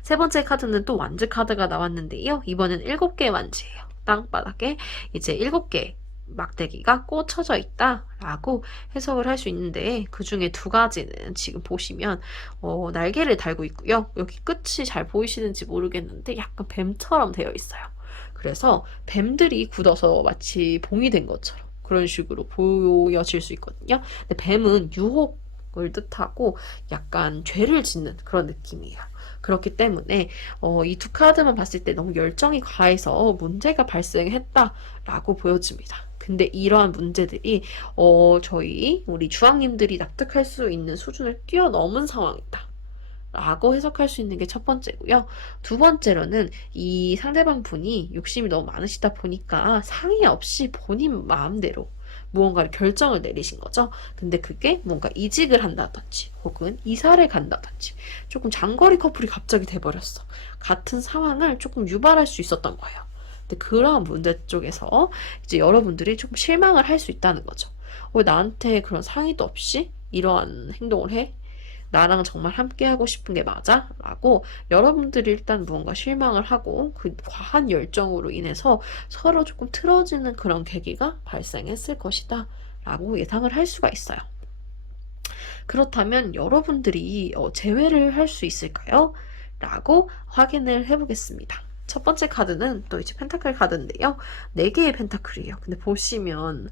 세 번째 카드는 또 완즈 카드가 나왔는데요. 이번엔 7개의 완즈예요. 땅바닥에 이제 7개 막대기가 꽂혀져 있다라고 해석을 할 수 있는데 그 중에 2가지는 지금 보시면 날개를 달고 있고요. 여기 끝이 잘 보이시는지 모르겠는데 약간 뱀처럼 되어 있어요. 그래서 뱀들이 굳어서 마치 봉이 된 것처럼 그런 식으로 보여질 수 있거든요. 근데 뱀은 유혹을 뜻하고 약간 죄를 짓는 그런 느낌이에요. 그렇기 때문에 이 2카드만 봤을 때 너무 열정이 과해서 문제가 발생했다라고 보여집니다. 근데 이러한 문제들이 우리 주황님들이 납득할 수 있는 수준을 뛰어넘은 상황이다. 라고 해석할 수 있는 게 첫 번째고요. 두 번째로는 이 상대방 분이 욕심이 너무 많으시다 보니까 상의 없이 본인 마음대로 무언가를 결정을 내리신 거죠. 근데 그게 뭔가 이직을 한다든지 혹은 이사를 간다든지 조금 장거리 커플이 갑자기 돼버렸어. 같은 상황을 조금 유발할 수 있었던 거예요. 근데 그런 문제 쪽에서 이제 여러분들이 조금 실망을 할 수 있다는 거죠. 왜 나한테 그런 상의도 없이 이러한 행동을 해? 나랑 정말 함께 하고 싶은 게 맞아? 라고 여러분들이 일단 무언가 실망을 하고 그 과한 열정으로 인해서 서로 조금 틀어지는 그런 계기가 발생했을 것이다 라고 예상을 할 수가 있어요. 그렇다면 여러분들이 재회를 할 수 있을까요? 라고 확인을 해보겠습니다. 첫 번째 카드는 또 이제 펜타클 카드인데요. 4개의 펜타클이에요. 근데 보시면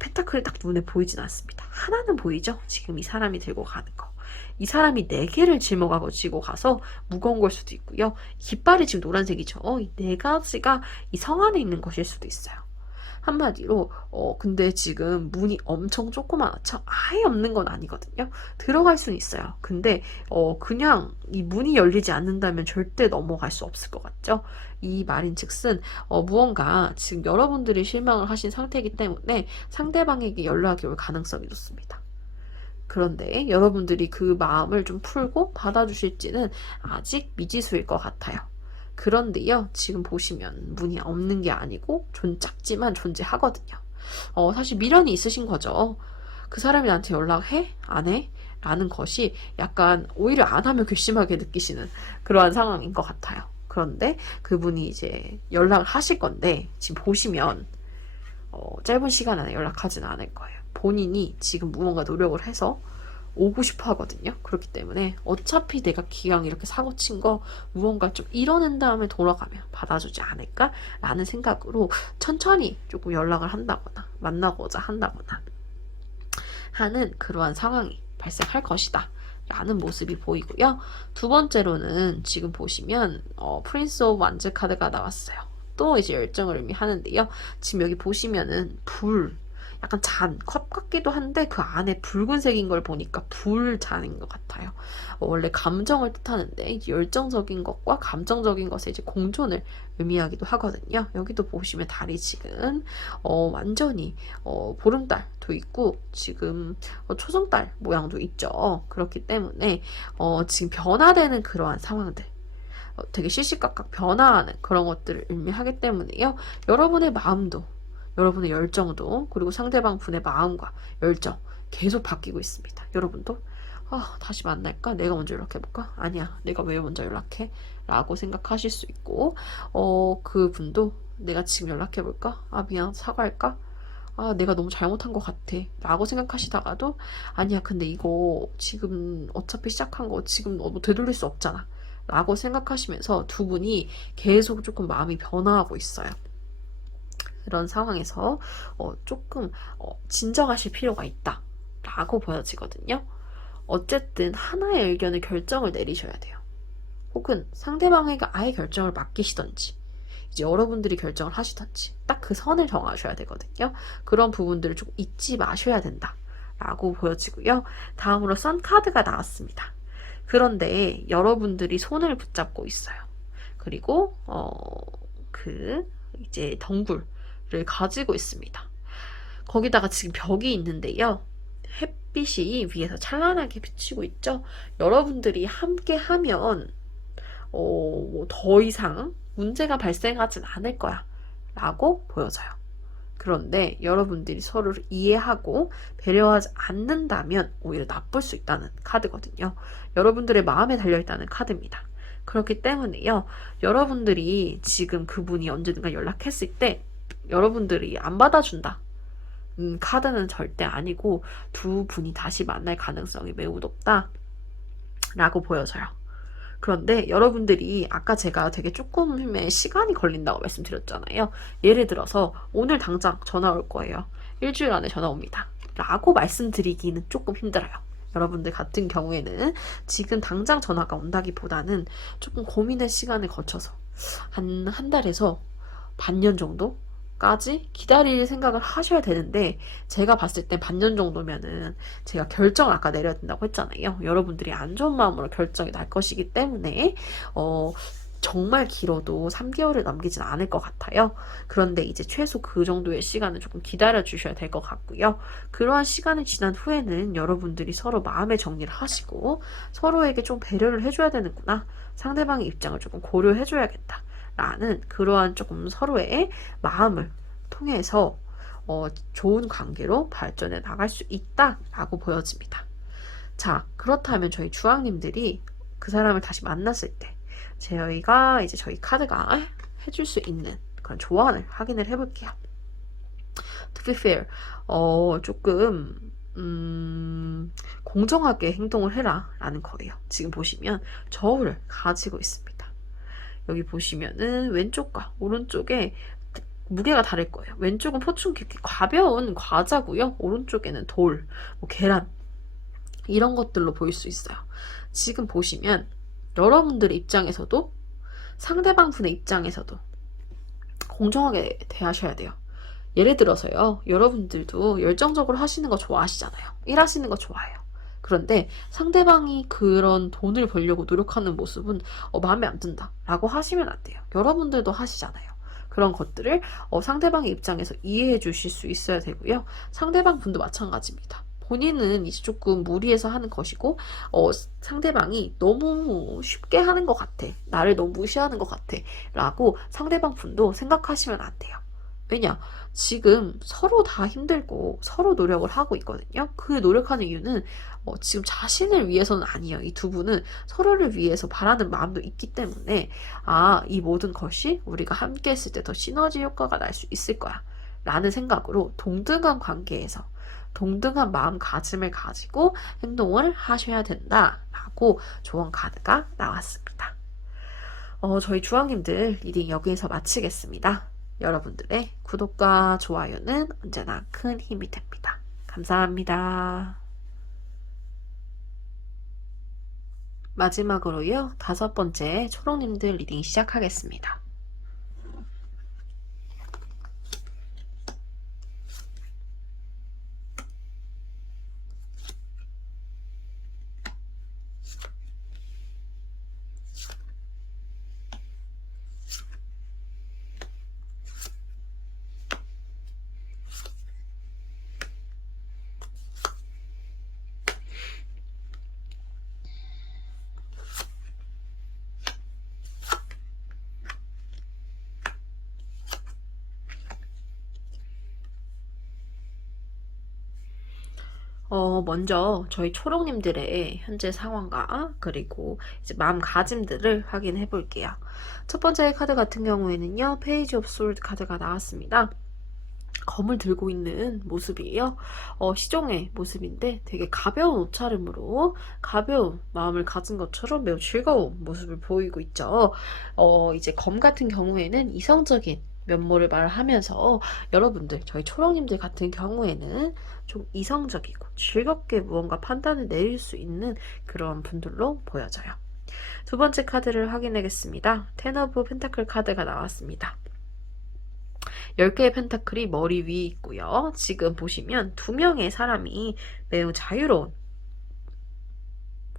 펜타클이 딱 눈에 보이진 않습니다. 하나는 보이죠? 지금 이 사람이 들고 가는 거. 이 사람이 4개를 짊어가고 지고 가서 무거운 걸 수도 있고요. 깃발이 지금 노란색이죠. 이 4가지가 이 성 안에 있는 것일 수도 있어요. 한마디로 근데 지금 문이 엄청 조그맣죠? 아예 없는 건 아니거든요. 들어갈 수는 있어요. 근데 그냥 이 문이 열리지 않는다면 절대 넘어갈 수 없을 것 같죠? 이 말인즉슨 무언가 지금 여러분들이 실망을 하신 상태이기 때문에 상대방에게 연락이 올 가능성이 높습니다. 그런데 여러분들이 그 마음을 좀 풀고 받아주실지는 아직 미지수일 것 같아요. 그런데요, 지금 보시면 문이 없는 게 아니고 작지만 존재하거든요. 사실 미련이 있으신 거죠. 그 사람이 나한테 연락해? 안 해? 라는 것이 약간 오히려 안 하면 괘씸하게 느끼시는 그러한 상황인 것 같아요. 그런데 그분이 이제 연락을 하실 건데 지금 보시면 짧은 시간 안에 연락하지는 않을 거예요. 본인이 지금 무언가 노력을 해서 오고 싶어 하거든요. 그렇기 때문에 어차피 내가 기왕 이렇게 사고 친 거 무언가 좀 이뤄낸 다음에 돌아가면 받아주지 않을까? 라는 생각으로 천천히 조금 연락을 한다거나 만나고자 한다거나 하는 그러한 상황이 발생할 것이다. 라는 모습이 보이고요. 두 번째로는 지금 보시면 프린스 오브 완즈 카드가 나왔어요. 또 이제 열정을 의미하는데요. 지금 여기 보시면은 약간 컵 같기도 한데 그 안에 붉은색인 걸 보니까 불잔인 것 같아요. 원래 감정을 뜻하는데 열정적인 것과 감정적인 것의 이제 공존을 의미하기도 하거든요. 여기도 보시면 달이 지금 완전히 보름달도 있고 지금 초승달 모양도 있죠. 그렇기 때문에 지금 변화되는 그러한 상황들 되게 시시각각 변화하는 그런 것들을 의미하기 때문에요. 여러분의 마음도 여러분의 열정도 그리고 상대방 분의 마음과 열정 계속 바뀌고 있습니다. 여러분도 다시 만날까? 내가 먼저 연락해볼까? 아니야, 내가 왜 먼저 연락해? 라고 생각하실 수 있고 그분도 내가 지금 연락해볼까? 미안, 사과할까? 내가 너무 잘못한 것 같아 라고 생각하시다가도 아니야, 근데 이거 지금 어차피 시작한 거 지금 뭐 되돌릴 수 없잖아 라고 생각하시면서 두 분이 계속 조금 마음이 변화하고 있어요. 그런 상황에서 조금 진정하실 필요가 있다 라고 보여지거든요. 어쨌든 하나의 의견을 결정을 내리셔야 돼요. 혹은 상대방에게 아예 결정을 맡기시던지 이제 여러분들이 결정을 하시던지 딱 그 선을 정하셔야 되거든요. 그런 부분들을 조금 잊지 마셔야 된다 라고 보여지고요. 다음으로 선 카드가 나왔습니다. 그런데 여러분들이 손을 붙잡고 있어요. 그리고 이제 덩굴 를 가지고 있습니다. 거기다가 지금 벽이 있는데요. 햇빛이 위에서 찬란하게 비치고 있죠. 여러분들이 함께 하면 더 이상 문제가 발생하진 않을 거야 라고 보여져요. 그런데 여러분들이 서로를 이해하고 배려하지 않는다면 오히려 나쁠 수 있다는 카드거든요. 여러분들의 마음에 달려있다는 카드입니다. 그렇기 때문에요. 여러분들이 지금 그분이 언제든가 연락했을 때 여러분들이 안 받아준다. 카드는 절대 아니고 두 분이 다시 만날 가능성이 매우 높다. 라고 보여져요. 그런데 여러분들이 아까 제가 되게 조금의 시간이 걸린다고 말씀드렸잖아요. 예를 들어서 오늘 당장 전화 올 거예요. 일주일 안에 전화 옵니다. 라고 말씀드리기는 조금 힘들어요. 여러분들 같은 경우에는 지금 당장 전화가 온다기보다는 조금 고민의 시간을 거쳐서 한 달에서 반년 정도까지 기다릴 생각을 하셔야 되는데 제가 봤을 때 반년 정도면은 제가 결정을 아까 내려야 된다고 했잖아요. 여러분들이 안 좋은 마음으로 결정이 날 것이기 때문에 정말 길어도 3개월을 넘기진 않을 것 같아요. 그런데 이제 최소 그 정도의 시간을 조금 기다려 주셔야 될 것 같고요. 그러한 시간이 지난 후에는 여러분들이 서로 마음의 정리를 하시고 서로에게 좀 배려를 해줘야 되는구나. 상대방의 입장을 조금 고려해줘야겠다. 라는 그러한 조금 서로의 마음을 통해서 좋은 관계로 발전해 나갈 수 있다라고 보여집니다. 자, 그렇다면 저희 주황님들이 그 사람을 다시 만났을 때 저희가 이제 저희 카드가 해줄 수 있는 그런 조언을 확인을 해볼게요. To be fair, 조금 공정하게 행동을 해라 라는 거예요. 지금 보시면 저울을 가지고 있습니다. 여기 보시면은 왼쪽과 오른쪽에 무게가 다를 거예요. 왼쪽은 포춘키 가벼운 과자고요. 오른쪽에는 돌, 계란 이런 것들로 보일 수 있어요. 지금 보시면 여러분들의 입장에서도 상대방 분의 입장에서도 공정하게 대하셔야 돼요. 예를 들어서요, 여러분들도 열정적으로 하시는 거 좋아하시잖아요. 일하시는 거 좋아해요. 그런데 상대방이 그런 돈을 벌려고 노력하는 모습은 마음에 안 든다 라고 하시면 안 돼요. 여러분들도 하시잖아요. 그런 것들을 상대방의 입장에서 이해해 주실 수 있어야 되고요. 상대방 분도 마찬가지입니다. 본인은 이제 조금 무리해서 하는 것이고 상대방이 너무 쉽게 하는 것 같아. 나를 너무 무시하는 것 같아. 라고 상대방 분도 생각하시면 안 돼요. 왜냐? 지금 서로 다 힘들고 서로 노력을 하고 있거든요. 그 노력하는 이유는 지금 자신을 위해서는 아니에요. 이 두 분은 서로를 위해서 바라는 마음도 있기 때문에 이 모든 것이 우리가 함께 했을 때 더 시너지 효과가 날 수 있을 거야. 라는 생각으로 동등한 관계에서 동등한 마음가짐을 가지고 행동을 하셔야 된다라고 조언 카드가 나왔습니다. 저희 주황님들 리딩 여기에서 마치겠습니다. 여러분들의 구독과 좋아요는 언제나 큰 힘이 됩니다. 감사합니다. 마지막으로요, 5번째 초록님들 리딩 시작하겠습니다. 먼저 저희 초록님들의 현재 상황과 그리고 이제 마음가짐들을 확인해 볼게요. 첫 번째 카드 같은 경우에는요, 페이지 오브 솔드 카드가 나왔습니다. 검을 들고 있는 모습이에요. 시종의 모습인데 되게 가벼운 옷차림으로 가벼운 마음을 가진 것처럼 매우 즐거운 모습을 보이고 있죠. 이제 검 같은 경우에는 이성적인 면모를 말하면서 여러분들, 저희 초록님들 같은 경우에는 좀 이성적이고 즐겁게 무언가 판단을 내릴 수 있는 그런 분들로 보여져요. 두 번째 카드를 확인하겠습니다. 텐 오브 펜타클 카드가 나왔습니다. 10개의 펜타클이 머리 위에 있고요. 지금 보시면 2명의 사람이 매우 자유로운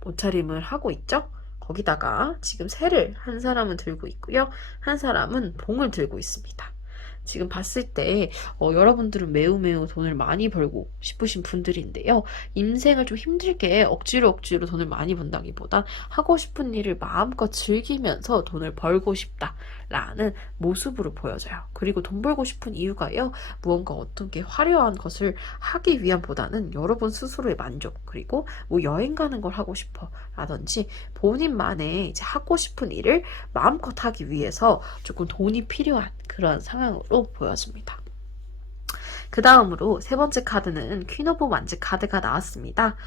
옷차림을 하고 있죠. 거기다가 지금 새를 한 사람은 들고 있고요. 한 사람은 봉을 들고 있습니다. 지금 봤을 때 여러분들은 매우 돈을 많이 벌고 싶으신 분들인데요. 인생을 좀 힘들게 억지로 돈을 많이 번다기보단 하고 싶은 일을 마음껏 즐기면서 돈을 벌고 싶다라는 모습으로 보여져요. 그리고 돈 벌고 싶은 이유가요. 무언가 어떤 게 화려한 것을 하기 위함보다는 여러분 스스로의 만족, 그리고 뭐 여행 가는 걸 하고 싶어 라든지 본인만의 이제 하고 싶은 일을 마음껏 하기 위해서 조금 돈이 필요한 그런 상황으로 보여집니다. 그 다음으로 세 번째 카드는 퀸 오브 완즈 카드가 나왔습니다.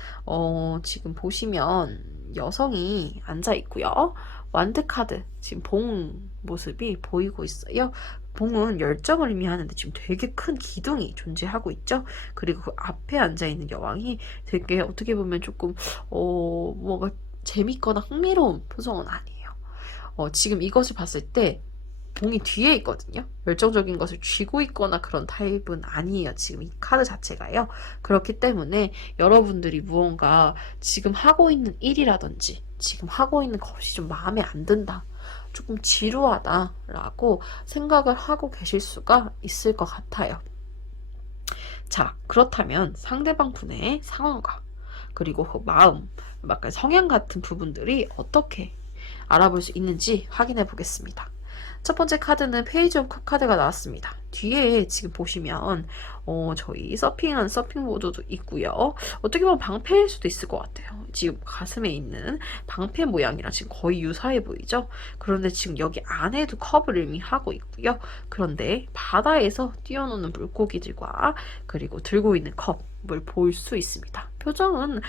지금 보시면 여성이 앉아 있고요. 완드 카드, 지금 봉 모습이 보이고 있어요. 봉은 열정을 의미하는데 지금 되게 큰 기둥이 존재하고 있죠. 그리고 그 앞에 앉아있는 여왕이 되게 어떻게 보면 조금 뭔가 재밌거나 흥미로운 표정은 아니에요. 지금 이것을 봤을 때 봉이 뒤에 있거든요. 열정적인 것을 쥐고 있거나 그런 타입은 아니에요. 지금 이 카드 자체가요. 그렇기 때문에 여러분들이 무언가 지금 하고 있는 일이라든지 지금 하고 있는 것이 좀 마음에 안 든다, 조금 지루하다라고 생각을 하고 계실 수가 있을 것 같아요. 자, 그렇다면 상대방 분의 상황과 그리고 그 마음, 약간 성향 같은 부분들이 어떻게 알아볼 수 있는지 확인해 보겠습니다. 첫 번째 카드는 페이지 오브 컵 카드가 나왔습니다. 뒤에 지금 보시면 저희 서핑하는 서핑보드도 있고요. 어떻게 보면 방패일 수도 있을 것 같아요. 지금 가슴에 있는 방패 모양이랑 지금 거의 유사해 보이죠? 그런데 지금 여기 안에도 컵을 의미하고 있고요. 그런데 바다에서 뛰어노는 물고기들과 그리고 들고 있는 컵을 볼 수 있습니다. 표정은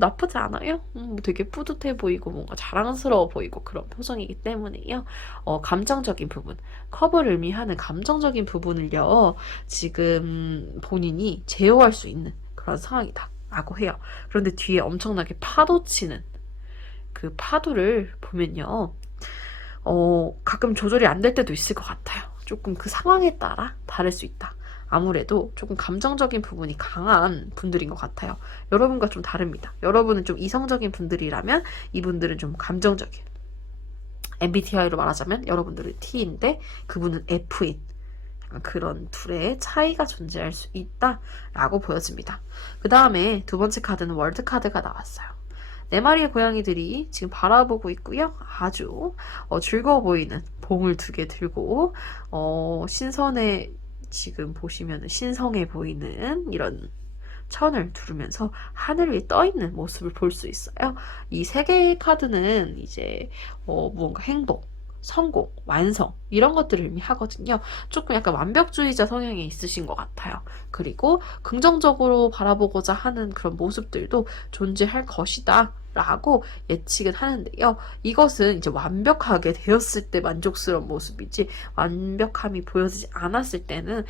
나쁘지 않아요. 되게 뿌듯해 보이고 뭔가 자랑스러워 보이고 그런 표정이기 때문에요. 감정적인 부분, 컵을 의미하는 감정적인 부분을요, 지금 본인이 제어할 수 있는 그런 상황이다 라고 해요. 그런데 뒤에 엄청나게 파도치는 그 파도를 보면요, 가끔 조절이 안 될 때도 있을 것 같아요. 조금 그 상황에 따라 다를 수 있다. 아무래도 조금 감정적인 부분이 강한 분들인 것 같아요. 여러분과 좀 다릅니다. 여러분은 좀 이성적인 분들이라면 이분들은 좀 감정적인. MBTI로 말하자면 여러분들은 T인데 그분은 F인. 그런 둘의 차이가 존재할 수 있다라고 보여집니다. 그 다음에 두 번째 카드는 월드 카드가 나왔어요. 네 마리의 고양이들이 지금 바라보고 있고요. 아주 즐거워 보이는 봉을 두 개 들고 신선해 지금 보시면 신성해 보이는 이런 천을 두르면서 하늘 위에 떠 있는 모습을 볼 수 있어요. 이 세 개의 카드는 이제 무언가 행복, 성공, 완성 이런 것들을 의미하거든요. 조금 약간 완벽주의자 성향이 있으신 것 같아요. 그리고 긍정적으로 바라보고자 하는 그런 모습들도 존재할 것이다 라고 예측은 하는데요. 이것은 이제 완벽하게 되었을 때 만족스러운 모습이지 완벽함이 보여지지 않았을 때는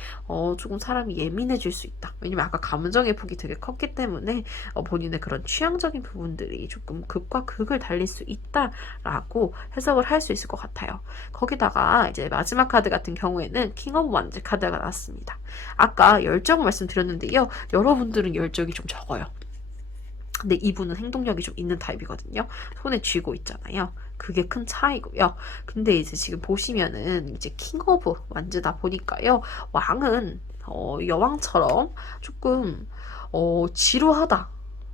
조금 사람이 예민해질 수 있다. 왜냐면 아까 감정의 폭이 되게 컸기 때문에 본인의 그런 취향적인 부분들이 조금 극과 극을 달릴 수 있다라고 해석을 할 수 있을 것 같아요. 거기다가 이제 마지막 카드 같은 경우에는 킹 오브 완즈 카드가 나왔습니다. 아까 열정을 말씀드렸는데요. 여러분들은 열정이 좀 적어요. 근데 이분은 행동력이 좀 있는 타입이거든요. 손에 쥐고 있잖아요. 그게 큰 차이고요. 근데 이제 지금 보시면은 이제 킹 오브 완즈다 보니까요. 왕은 여왕처럼 조금 지루하다.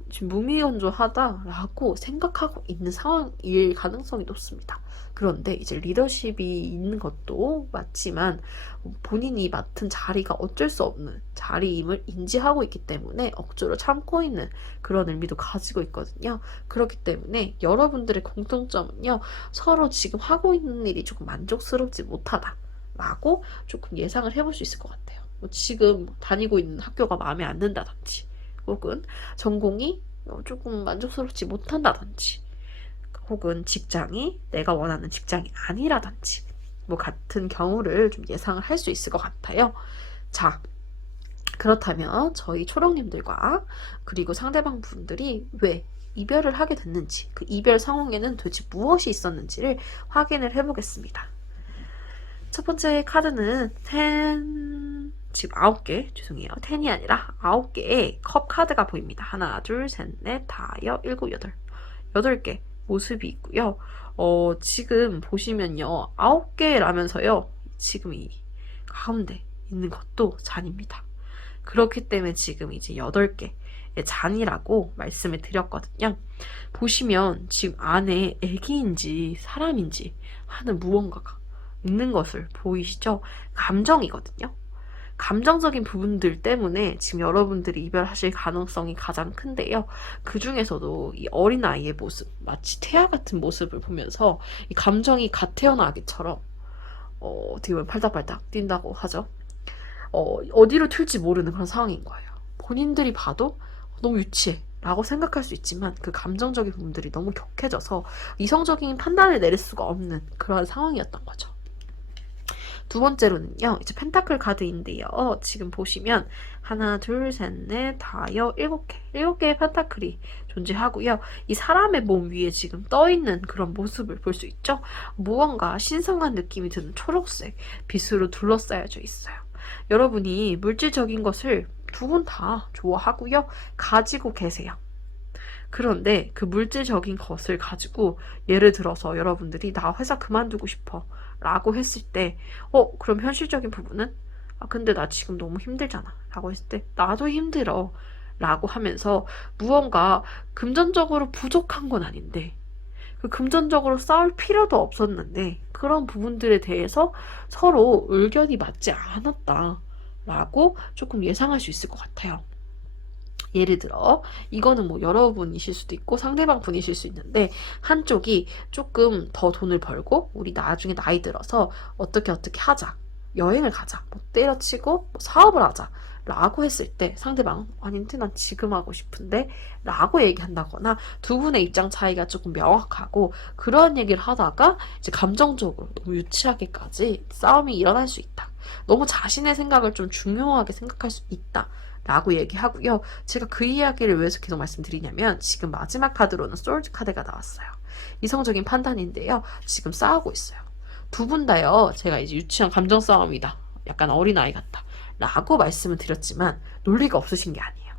지금 무미건조하다라고 생각하고 있는 상황일 가능성이 높습니다. 그런데 이제 리더십이 있는 것도 맞지만 본인이 맡은 자리가 어쩔 수 없는 자리임을 인지하고 있기 때문에 억지로 참고 있는 그런 의미도 가지고 있거든요. 그렇기 때문에 여러분들의 공통점은요. 서로 지금 하고 있는 일이 조금 만족스럽지 못하다라고 조금 예상을 해볼 수 있을 것 같아요. 지금 다니고 있는 학교가 마음에 안 든다든지 혹은 전공이 조금 만족스럽지 못한다든지 혹은 직장이 내가 원하는 직장이 아니라든지 뭐 같은 경우를 좀 예상을 할 수 있을 것 같아요. 자, 그렇다면 저희 초롱님들과 그리고 상대방 분들이 왜 이별을 하게 됐는지 그 이별 상황에는 도대체 무엇이 있었는지를 확인을 해보겠습니다. 첫 번째 카드는 지금 9개, 죄송해요. 10이 아니라 9개의 컵 카드가 보입니다. 하나, 둘, 셋, 넷, 다, 여, 일곱, 여덟. 8개 모습이 있고요. 지금 보시면요. 9개라면서요. 지금 이 가운데 있는 것도 잔입니다. 그렇기 때문에 지금 이제 8개의 잔이라고 말씀을 드렸거든요. 보시면 지금 안에 애기인지 사람인지 하는 무언가가 있는 것을 보이시죠? 감정이거든요. 감정적인 부분들 때문에 지금 여러분들이 이별하실 가능성이 가장 큰데요. 그 중에서도 이 어린아이의 모습, 마치 태아 같은 모습을 보면서 이 감정이 갓 태어난 아기처럼 어떻게 보면 팔딱팔딱 뛴다고 하죠. 어디로 튈지 모르는 그런 상황인 거예요. 본인들이 봐도 너무 유치해 라고 생각할 수 있지만 그 감정적인 부분들이 너무 격해져서 이성적인 판단을 내릴 수가 없는 그런 상황이었던 거죠. 두 번째로는요, 이제 펜타클 카드인데요. 지금 보시면 하나, 둘, 셋, 넷, 다, 여, 7개. 7개의 펜타클이 존재하고요. 이 사람의 몸 위에 지금 떠있는 그런 모습을 볼 수 있죠? 무언가 신성한 느낌이 드는 초록색 빛으로 둘러싸여져 있어요. 여러분이 물질적인 것을 두 분 다 좋아하고요. 가지고 계세요. 그런데 그 물질적인 것을 가지고 예를 들어서 여러분들이 나 회사 그만두고 싶어 라고 했을 때 그럼 현실적인 부분은 근데 나 지금 너무 힘들잖아 라고 했을 때 나도 힘들어 라고 하면서 무언가 금전적으로 부족한 건 아닌데 그 금전적으로 싸울 필요도 없었는데 그런 부분들에 대해서 서로 의견이 맞지 않았다 라고 조금 예상할 수 있을 것 같아요. 예를 들어 이거는 뭐 여러분이실 수도 있고 상대방 분이실 수 있는데 한쪽이 조금 더 돈을 벌고 우리 나중에 나이 들어서 어떻게 하자 여행을 가자 뭐 때려치고 뭐 사업을 하자 라고 했을 때 상대방은 아닌데 난 지금 하고 싶은데 라고 얘기한다거나 두 분의 입장 차이가 조금 명확하고 그런 얘기를 하다가 이제 감정적으로 너무 유치하게까지 싸움이 일어날 수 있다. 너무 자신의 생각을 좀 중요하게 생각할 수 있다. 라고 얘기하고요. 제가 그 이야기를 왜 계속 말씀드리냐면 지금 마지막 카드로는 솔드 카드가 나왔어요. 이성적인 판단인데요. 지금 싸우고 있어요. 두 분 다요. 제가 이제 유치한 감정 싸움이다. 약간 어린아이 같다. 라고 말씀을 드렸지만 논리가 없으신 게 아니에요.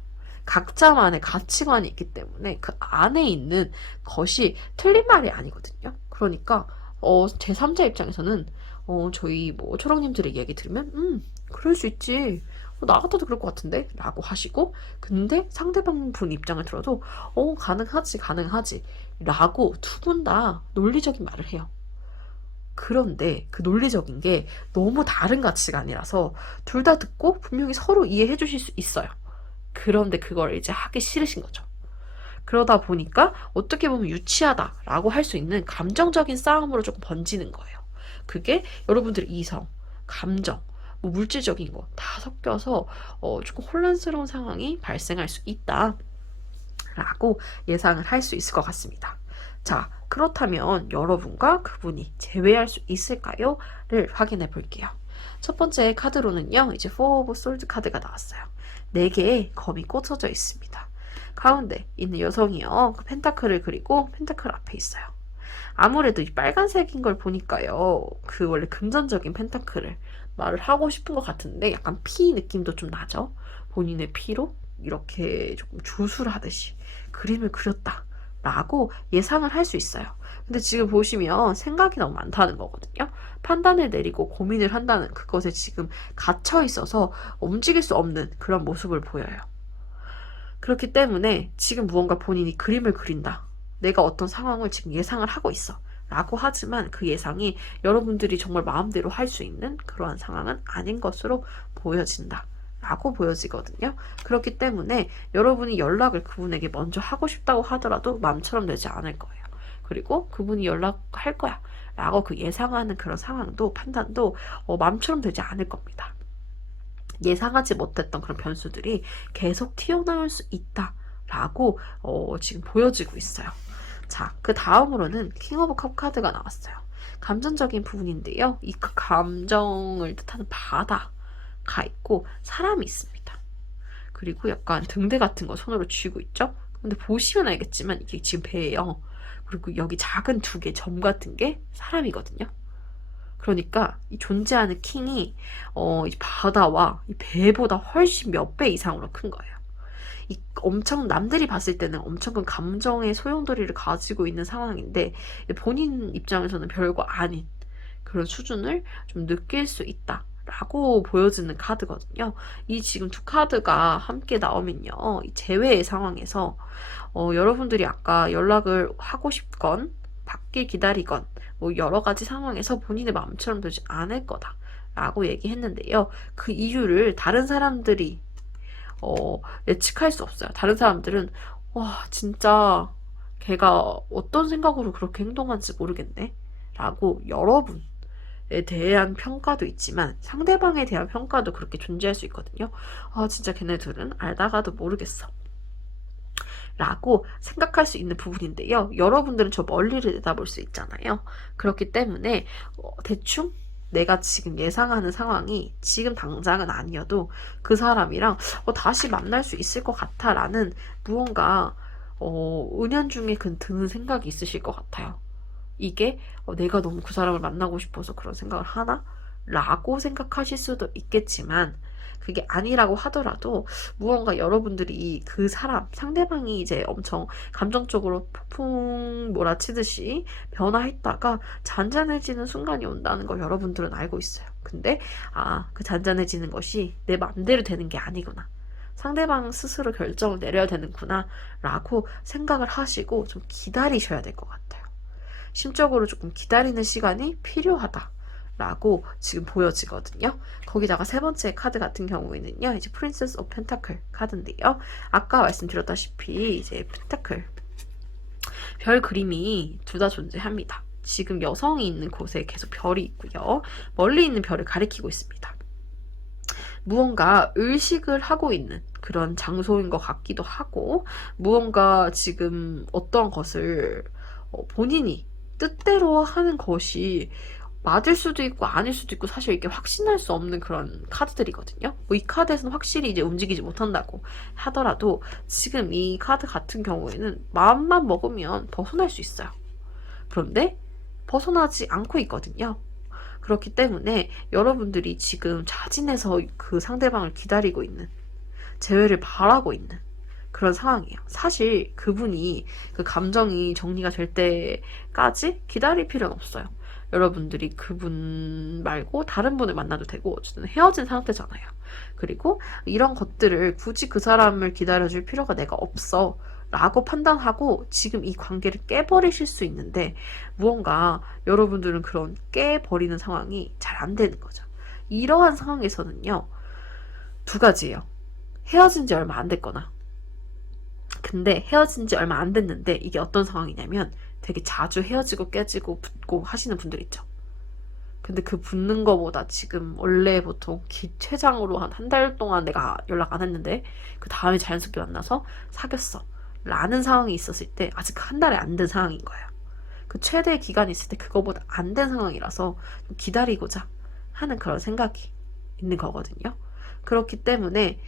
각자만의 가치관이 있기 때문에 그 안에 있는 것이 틀린 말이 아니거든요. 그러니까 제3자 입장에서는 저희 뭐 초롱님들의 이야기 들으면 그럴 수 있지. 나 같아도 그럴 것 같은데? 라고 하시고, 근데 상대방 분 입장을 들어도 가능하지 라고 두 분 다 논리적인 말을 해요. 그런데 그 논리적인 게 너무 다른 가치관이라서 둘 다 듣고 분명히 서로 이해해 주실 수 있어요. 그런데 그걸 이제 하기 싫으신 거죠. 그러다 보니까 어떻게 보면 유치하다라고 할 수 있는 감정적인 싸움으로 조금 번지는 거예요. 그게 여러분들의 이성, 감정, 뭐 물질적인 거 다 섞여서 조금 혼란스러운 상황이 발생할 수 있다라고 예상을 할 수 있을 것 같습니다. 자, 그렇다면 여러분과 그분이 재회할 수 있을까요? 를 확인해 볼게요. 첫 번째 카드로는요, 이제 4 of Swords 카드가 나왔어요. 4개의 검이 꽂혀져 있습니다. 가운데 있는 여성이요, 그 펜타클을 그리고 펜타클 앞에 있어요. 아무래도 이 빨간색인 걸 보니까요, 그 원래 금전적인 펜타클을 말을 하고 싶은 것 같은데 약간 피 느낌도 좀 나죠? 본인의 피로 이렇게 조금 주술하듯이 그림을 그렸다 라고 예상을 할 수 있어요. 근데 지금 보시면 생각이 너무 많다는 거거든요. 판단을 내리고 고민을 한다는 그것에 지금 갇혀 있어서 움직일 수 없는 그런 모습을 보여요. 그렇기 때문에 지금 무언가 본인이 그림을 그린다. 내가 어떤 상황을 지금 예상을 하고 있어. 라고 하지만 그 예상이 여러분들이 정말 마음대로 할 수 있는 그러한 상황은 아닌 것으로 보여진다. 라고 보여지거든요. 그렇기 때문에 여러분이 연락을 그분에게 먼저 하고 싶다고 하더라도 마음처럼 되지 않을 거예요. 그리고 그분이 연락할 거야. 라고 그 예상하는 그런 상황도 판단도 마음처럼 되지 않을 겁니다. 예상하지 못했던 그런 변수들이 계속 튀어나올 수 있다라고 지금 보여지고 있어요. 자, 그 다음으로는 킹 오브 컵 카드가 나왔어요. 감정적인 부분인데요. 이 감정을 뜻하는 바다가 있고 사람이 있습니다. 그리고 약간 등대 같은 거 손으로 쥐고 있죠? 근데 보시면 알겠지만 이게 지금 배예요. 그리고 여기 작은 2개 점 같은 게 사람이거든요. 그러니까 이 존재하는 킹이 이 바다와 이 배보다 훨씬 몇 배 이상으로 큰 거예요. 이 엄청 남들이 봤을 때는 엄청 큰 감정의 소용돌이를 가지고 있는 상황인데 본인 입장에서는 별거 아닌 그런 수준을 좀 느낄 수 있다. 라고 보여지는 카드거든요. 이 지금 2 카드가 함께 나오면요. 이 재회의 상황에서 여러분들이 아까 연락을 하고 싶건 받길 기다리건 뭐 여러 가지 상황에서 본인의 마음처럼 되지 않을 거다. 라고 얘기했는데요. 그 이유를 다른 사람들이 예측할 수 없어요. 다른 사람들은 와 진짜 걔가 어떤 생각으로 그렇게 행동하는지 모르겠네 라고 여러분에 대한 평가도 있지만 상대방에 대한 평가도 그렇게 존재할 수 있거든요. 아 진짜 걔네들은 알다가도 모르겠어 라고 생각할 수 있는 부분인데요. 여러분들은 저 멀리를 내다볼 수 있잖아요. 그렇기 때문에 대충 내가 지금 예상하는 상황이 지금 당장은 아니어도 그 사람이랑 다시 만날 수 있을 것 같아 라는 무언가 은연중에 드는 생각이 있으실 것 같아요. 이게 내가 너무 그 사람을 만나고 싶어서 그런 생각을 하나? 라고 생각하실 수도 있겠지만 그게 아니라고 하더라도 무언가 여러분들이 그 사람, 상대방이 이제 엄청 감정적으로 폭풍 몰아치듯이 변화했다가 잔잔해지는 순간이 온다는 걸 여러분들은 알고 있어요. 근데 그 잔잔해지는 것이 내 맘대로 되는 게 아니구나. 상대방 스스로 결정을 내려야 되는구나 라고 생각을 하시고 좀 기다리셔야 될 것 같아요. 심적으로 조금 기다리는 시간이 필요하다. 라고 지금 보여지거든요. 거기다가 3번째 카드 같은 경우에는요, 이제 프린세스 오브 펜타클 카드인데요. 아까 말씀드렸다시피 이제 펜타클 별 그림이 둘 다 존재합니다. 지금 여성이 있는 곳에 계속 별이 있고요. 멀리 있는 별을 가리키고 있습니다. 무언가 의식을 하고 있는 그런 장소인 것 같기도 하고 무언가 지금 어떤 것을 본인이 뜻대로 하는 것이 맞을 수도 있고 아닐 수도 있고 사실 이게 확신할 수 없는 그런 카드들이거든요. 뭐 이 카드에서는 확실히 이제 움직이지 못한다고 하더라도 지금 이 카드 같은 경우에는 마음만 먹으면 벗어날 수 있어요. 그런데 벗어나지 않고 있거든요. 그렇기 때문에 여러분들이 지금 자진해서 그 상대방을 기다리고 있는, 재회를 바라고 있는 그런 상황이에요. 사실 그분이 그 감정이 정리가 될 때까지 기다릴 필요는 없어요. 여러분들이 그분 말고 다른 분을 만나도 되고 어쨌든 헤어진 상태잖아요. 그리고 이런 것들을 굳이 그 사람을 기다려줄 필요가 내가 없어 라고 판단하고 지금 이 관계를 깨버리실 수 있는데, 무언가 여러분들은 그런 깨버리는 상황이 잘 안 되는 거죠. 이러한 상황에서는요, 두 가지예요. 헤어진 지 얼마 안 됐거나, 근데 헤어진 지 얼마 안 됐는데 이게 어떤 상황이냐면 되게 자주 헤어지고 깨지고 붙고 하시는 분들 있죠. 근데 그 붙는 거보다 지금 원래 보통 최장으로 한 달 동안 내가 연락 안 했는데 그 다음에 자연스럽게 만나서 사귀었어 라는 상황이 있었을 때 아직 한 달에 안 된 상황인 거예요. 그 최대 기간이 있을 때 그거보다 안 된 상황이라서 좀 기다리고자 하는 그런 생각이 있는 거거든요. 그렇기 때문에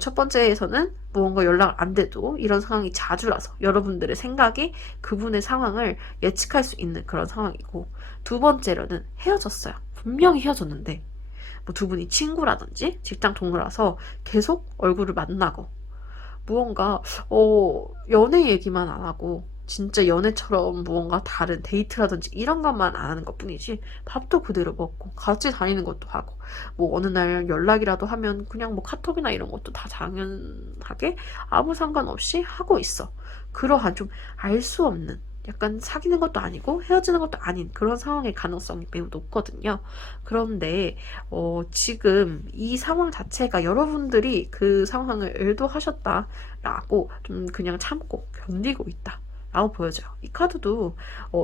첫 번째에서는 무언가 연락 안 돼도 이런 상황이 자주라서 여러분들의 생각이 그분의 상황을 예측할 수 있는 그런 상황이고, 두 번째로는 헤어졌어요. 분명히 헤어졌는데 뭐 두 분이 친구라든지 직장 동료라서 계속 얼굴을 만나고 무언가 연애 얘기만 안 하고 진짜 연애처럼 무언가 다른 데이트라든지 이런 것만 안 하는 것 뿐이지 밥도 그대로 먹고 같이 다니는 것도 하고 뭐 어느 날 연락이라도 하면 그냥 뭐 카톡이나 이런 것도 다 당연하게 아무 상관없이 하고 있어. 그러한 좀 알 수 없는, 약간 사귀는 것도 아니고 헤어지는 것도 아닌 그런 상황의 가능성이 매우 높거든요. 그런데 지금 이 상황 자체가 여러분들이 그 상황을 의도하셨다라고 좀 그냥 참고 견디고 있다 라고 보여져요. 이 카드도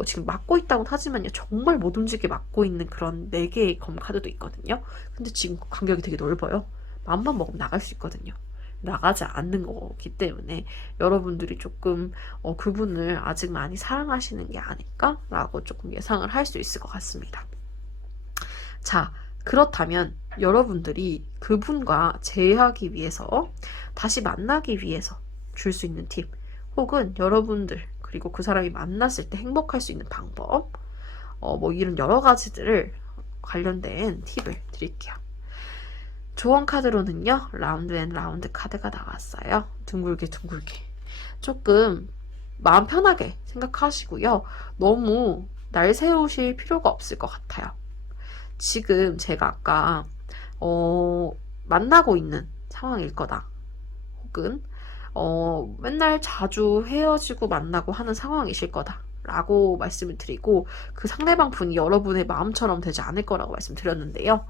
지금 막고 있다고는 하지만요, 정말 못 움직이게 막고 있는 그런 4개의 검 카드도 있거든요. 근데 지금 간격이 되게 넓어요. 마음만 먹으면 나갈 수 있거든요. 나가지 않는 거기 때문에 여러분들이 조금 그분을 아직 많이 사랑하시는 게 아닐까라고 조금 예상을 할 수 있을 것 같습니다. 자, 그렇다면 여러분들이 그분과 재회하기 위해서, 다시 만나기 위해서 줄 수 있는 팁, 혹은 여러분들 그리고 그 사람이 만났을 때 행복할 수 있는 방법, 뭐 이런 여러 가지들을 관련된 팁을 드릴게요. 조언 카드로는요, 라운드 앤 라운드 카드가 나왔어요. 둥글게 둥글게. 조금 마음 편하게 생각하시고요. 너무 날 세우실 필요가 없을 것 같아요. 지금 제가 아까 만나고 있는 상황일 거다, 혹은 맨날 자주 헤어지고 만나고 하는 상황이실 거다 라고 말씀을 드리고, 그 상대방 분이 여러분의 마음처럼 되지 않을 거라고 말씀드렸는데요.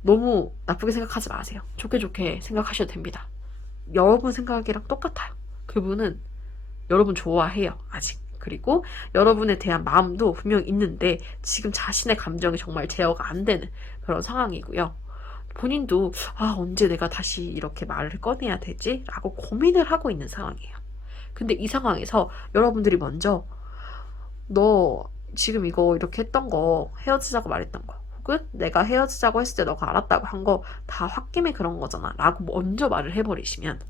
너무 나쁘게 생각하지 마세요. 좋게 좋게 생각하셔도 됩니다. 여러분 생각이랑 똑같아요. 그분은 여러분 좋아해요, 아직. 그리고 여러분에 대한 마음도 분명 있는데 지금 자신의 감정이 정말 제어가 안 되는 그런 상황이고요. 본인도 언제 내가 다시 이렇게 말을 꺼내야 되지? 라고 고민을 하고 있는 상황이에요. 근데 이 상황에서 여러분들이 먼저 너 지금 이거 이렇게 했던 거, 헤어지자고 말했던 거, 혹은 내가 헤어지자고 했을 때 너가 알았다고 한 거 다 홧김에 그런 거잖아 라고 먼저 말을 해버리시면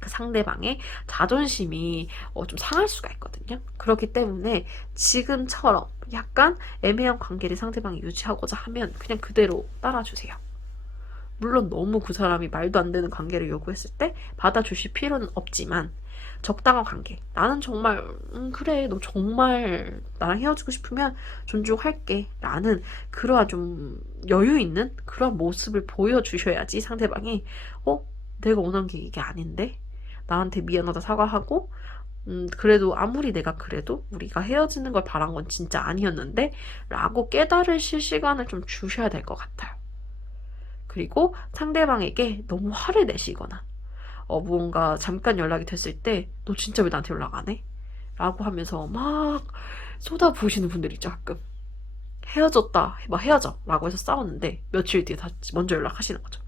그 상대방의 자존심이 좀 상할 수가 있거든요. 그렇기 때문에 지금처럼 약간 애매한 관계를 상대방이 유지하고자 하면 그냥 그대로 따라주세요. 물론 너무 그 사람이 말도 안 되는 관계를 요구했을 때 받아주실 필요는 없지만, 적당한 관계, 나는 정말 그래 너 정말 나랑 헤어지고 싶으면 존중할게 라는 그러한 좀 여유 있는 그런 모습을 보여주셔야지 상대방이 내가 원한 게 이게 아닌데, 나한테 미안하다 사과하고 그래도 아무리 내가 그래도 우리가 헤어지는 걸 바란 건 진짜 아니었는데 라고 깨달으실 시간을 좀 주셔야 될 것 같아요. 그리고 상대방에게 너무 화를 내시거나 무언가 잠깐 연락이 됐을 때 너 진짜 왜 나한테 연락 안 해? 라고 하면서 막 쏟아부으시는 분들 있죠. 가끔 헤어졌다, 막 헤어져 라고 해서 싸웠는데 며칠 뒤에 다시 먼저 연락하시는 거죠.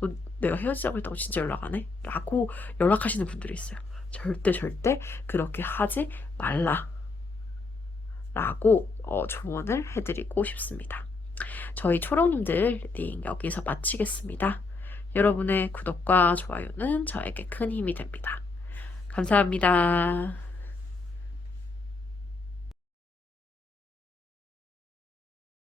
너 내가 헤어지자고 했다고 진짜 연락 안 해? 라고 연락하시는 분들이 있어요. 절대 그렇게 하지 말라 라고 조언을 해드리고 싶습니다. 저희 초롱님들 리딩 여기서 마치겠습니다. 여러분의 구독과 좋아요는 저에게 큰 힘이 됩니다. 감사합니다.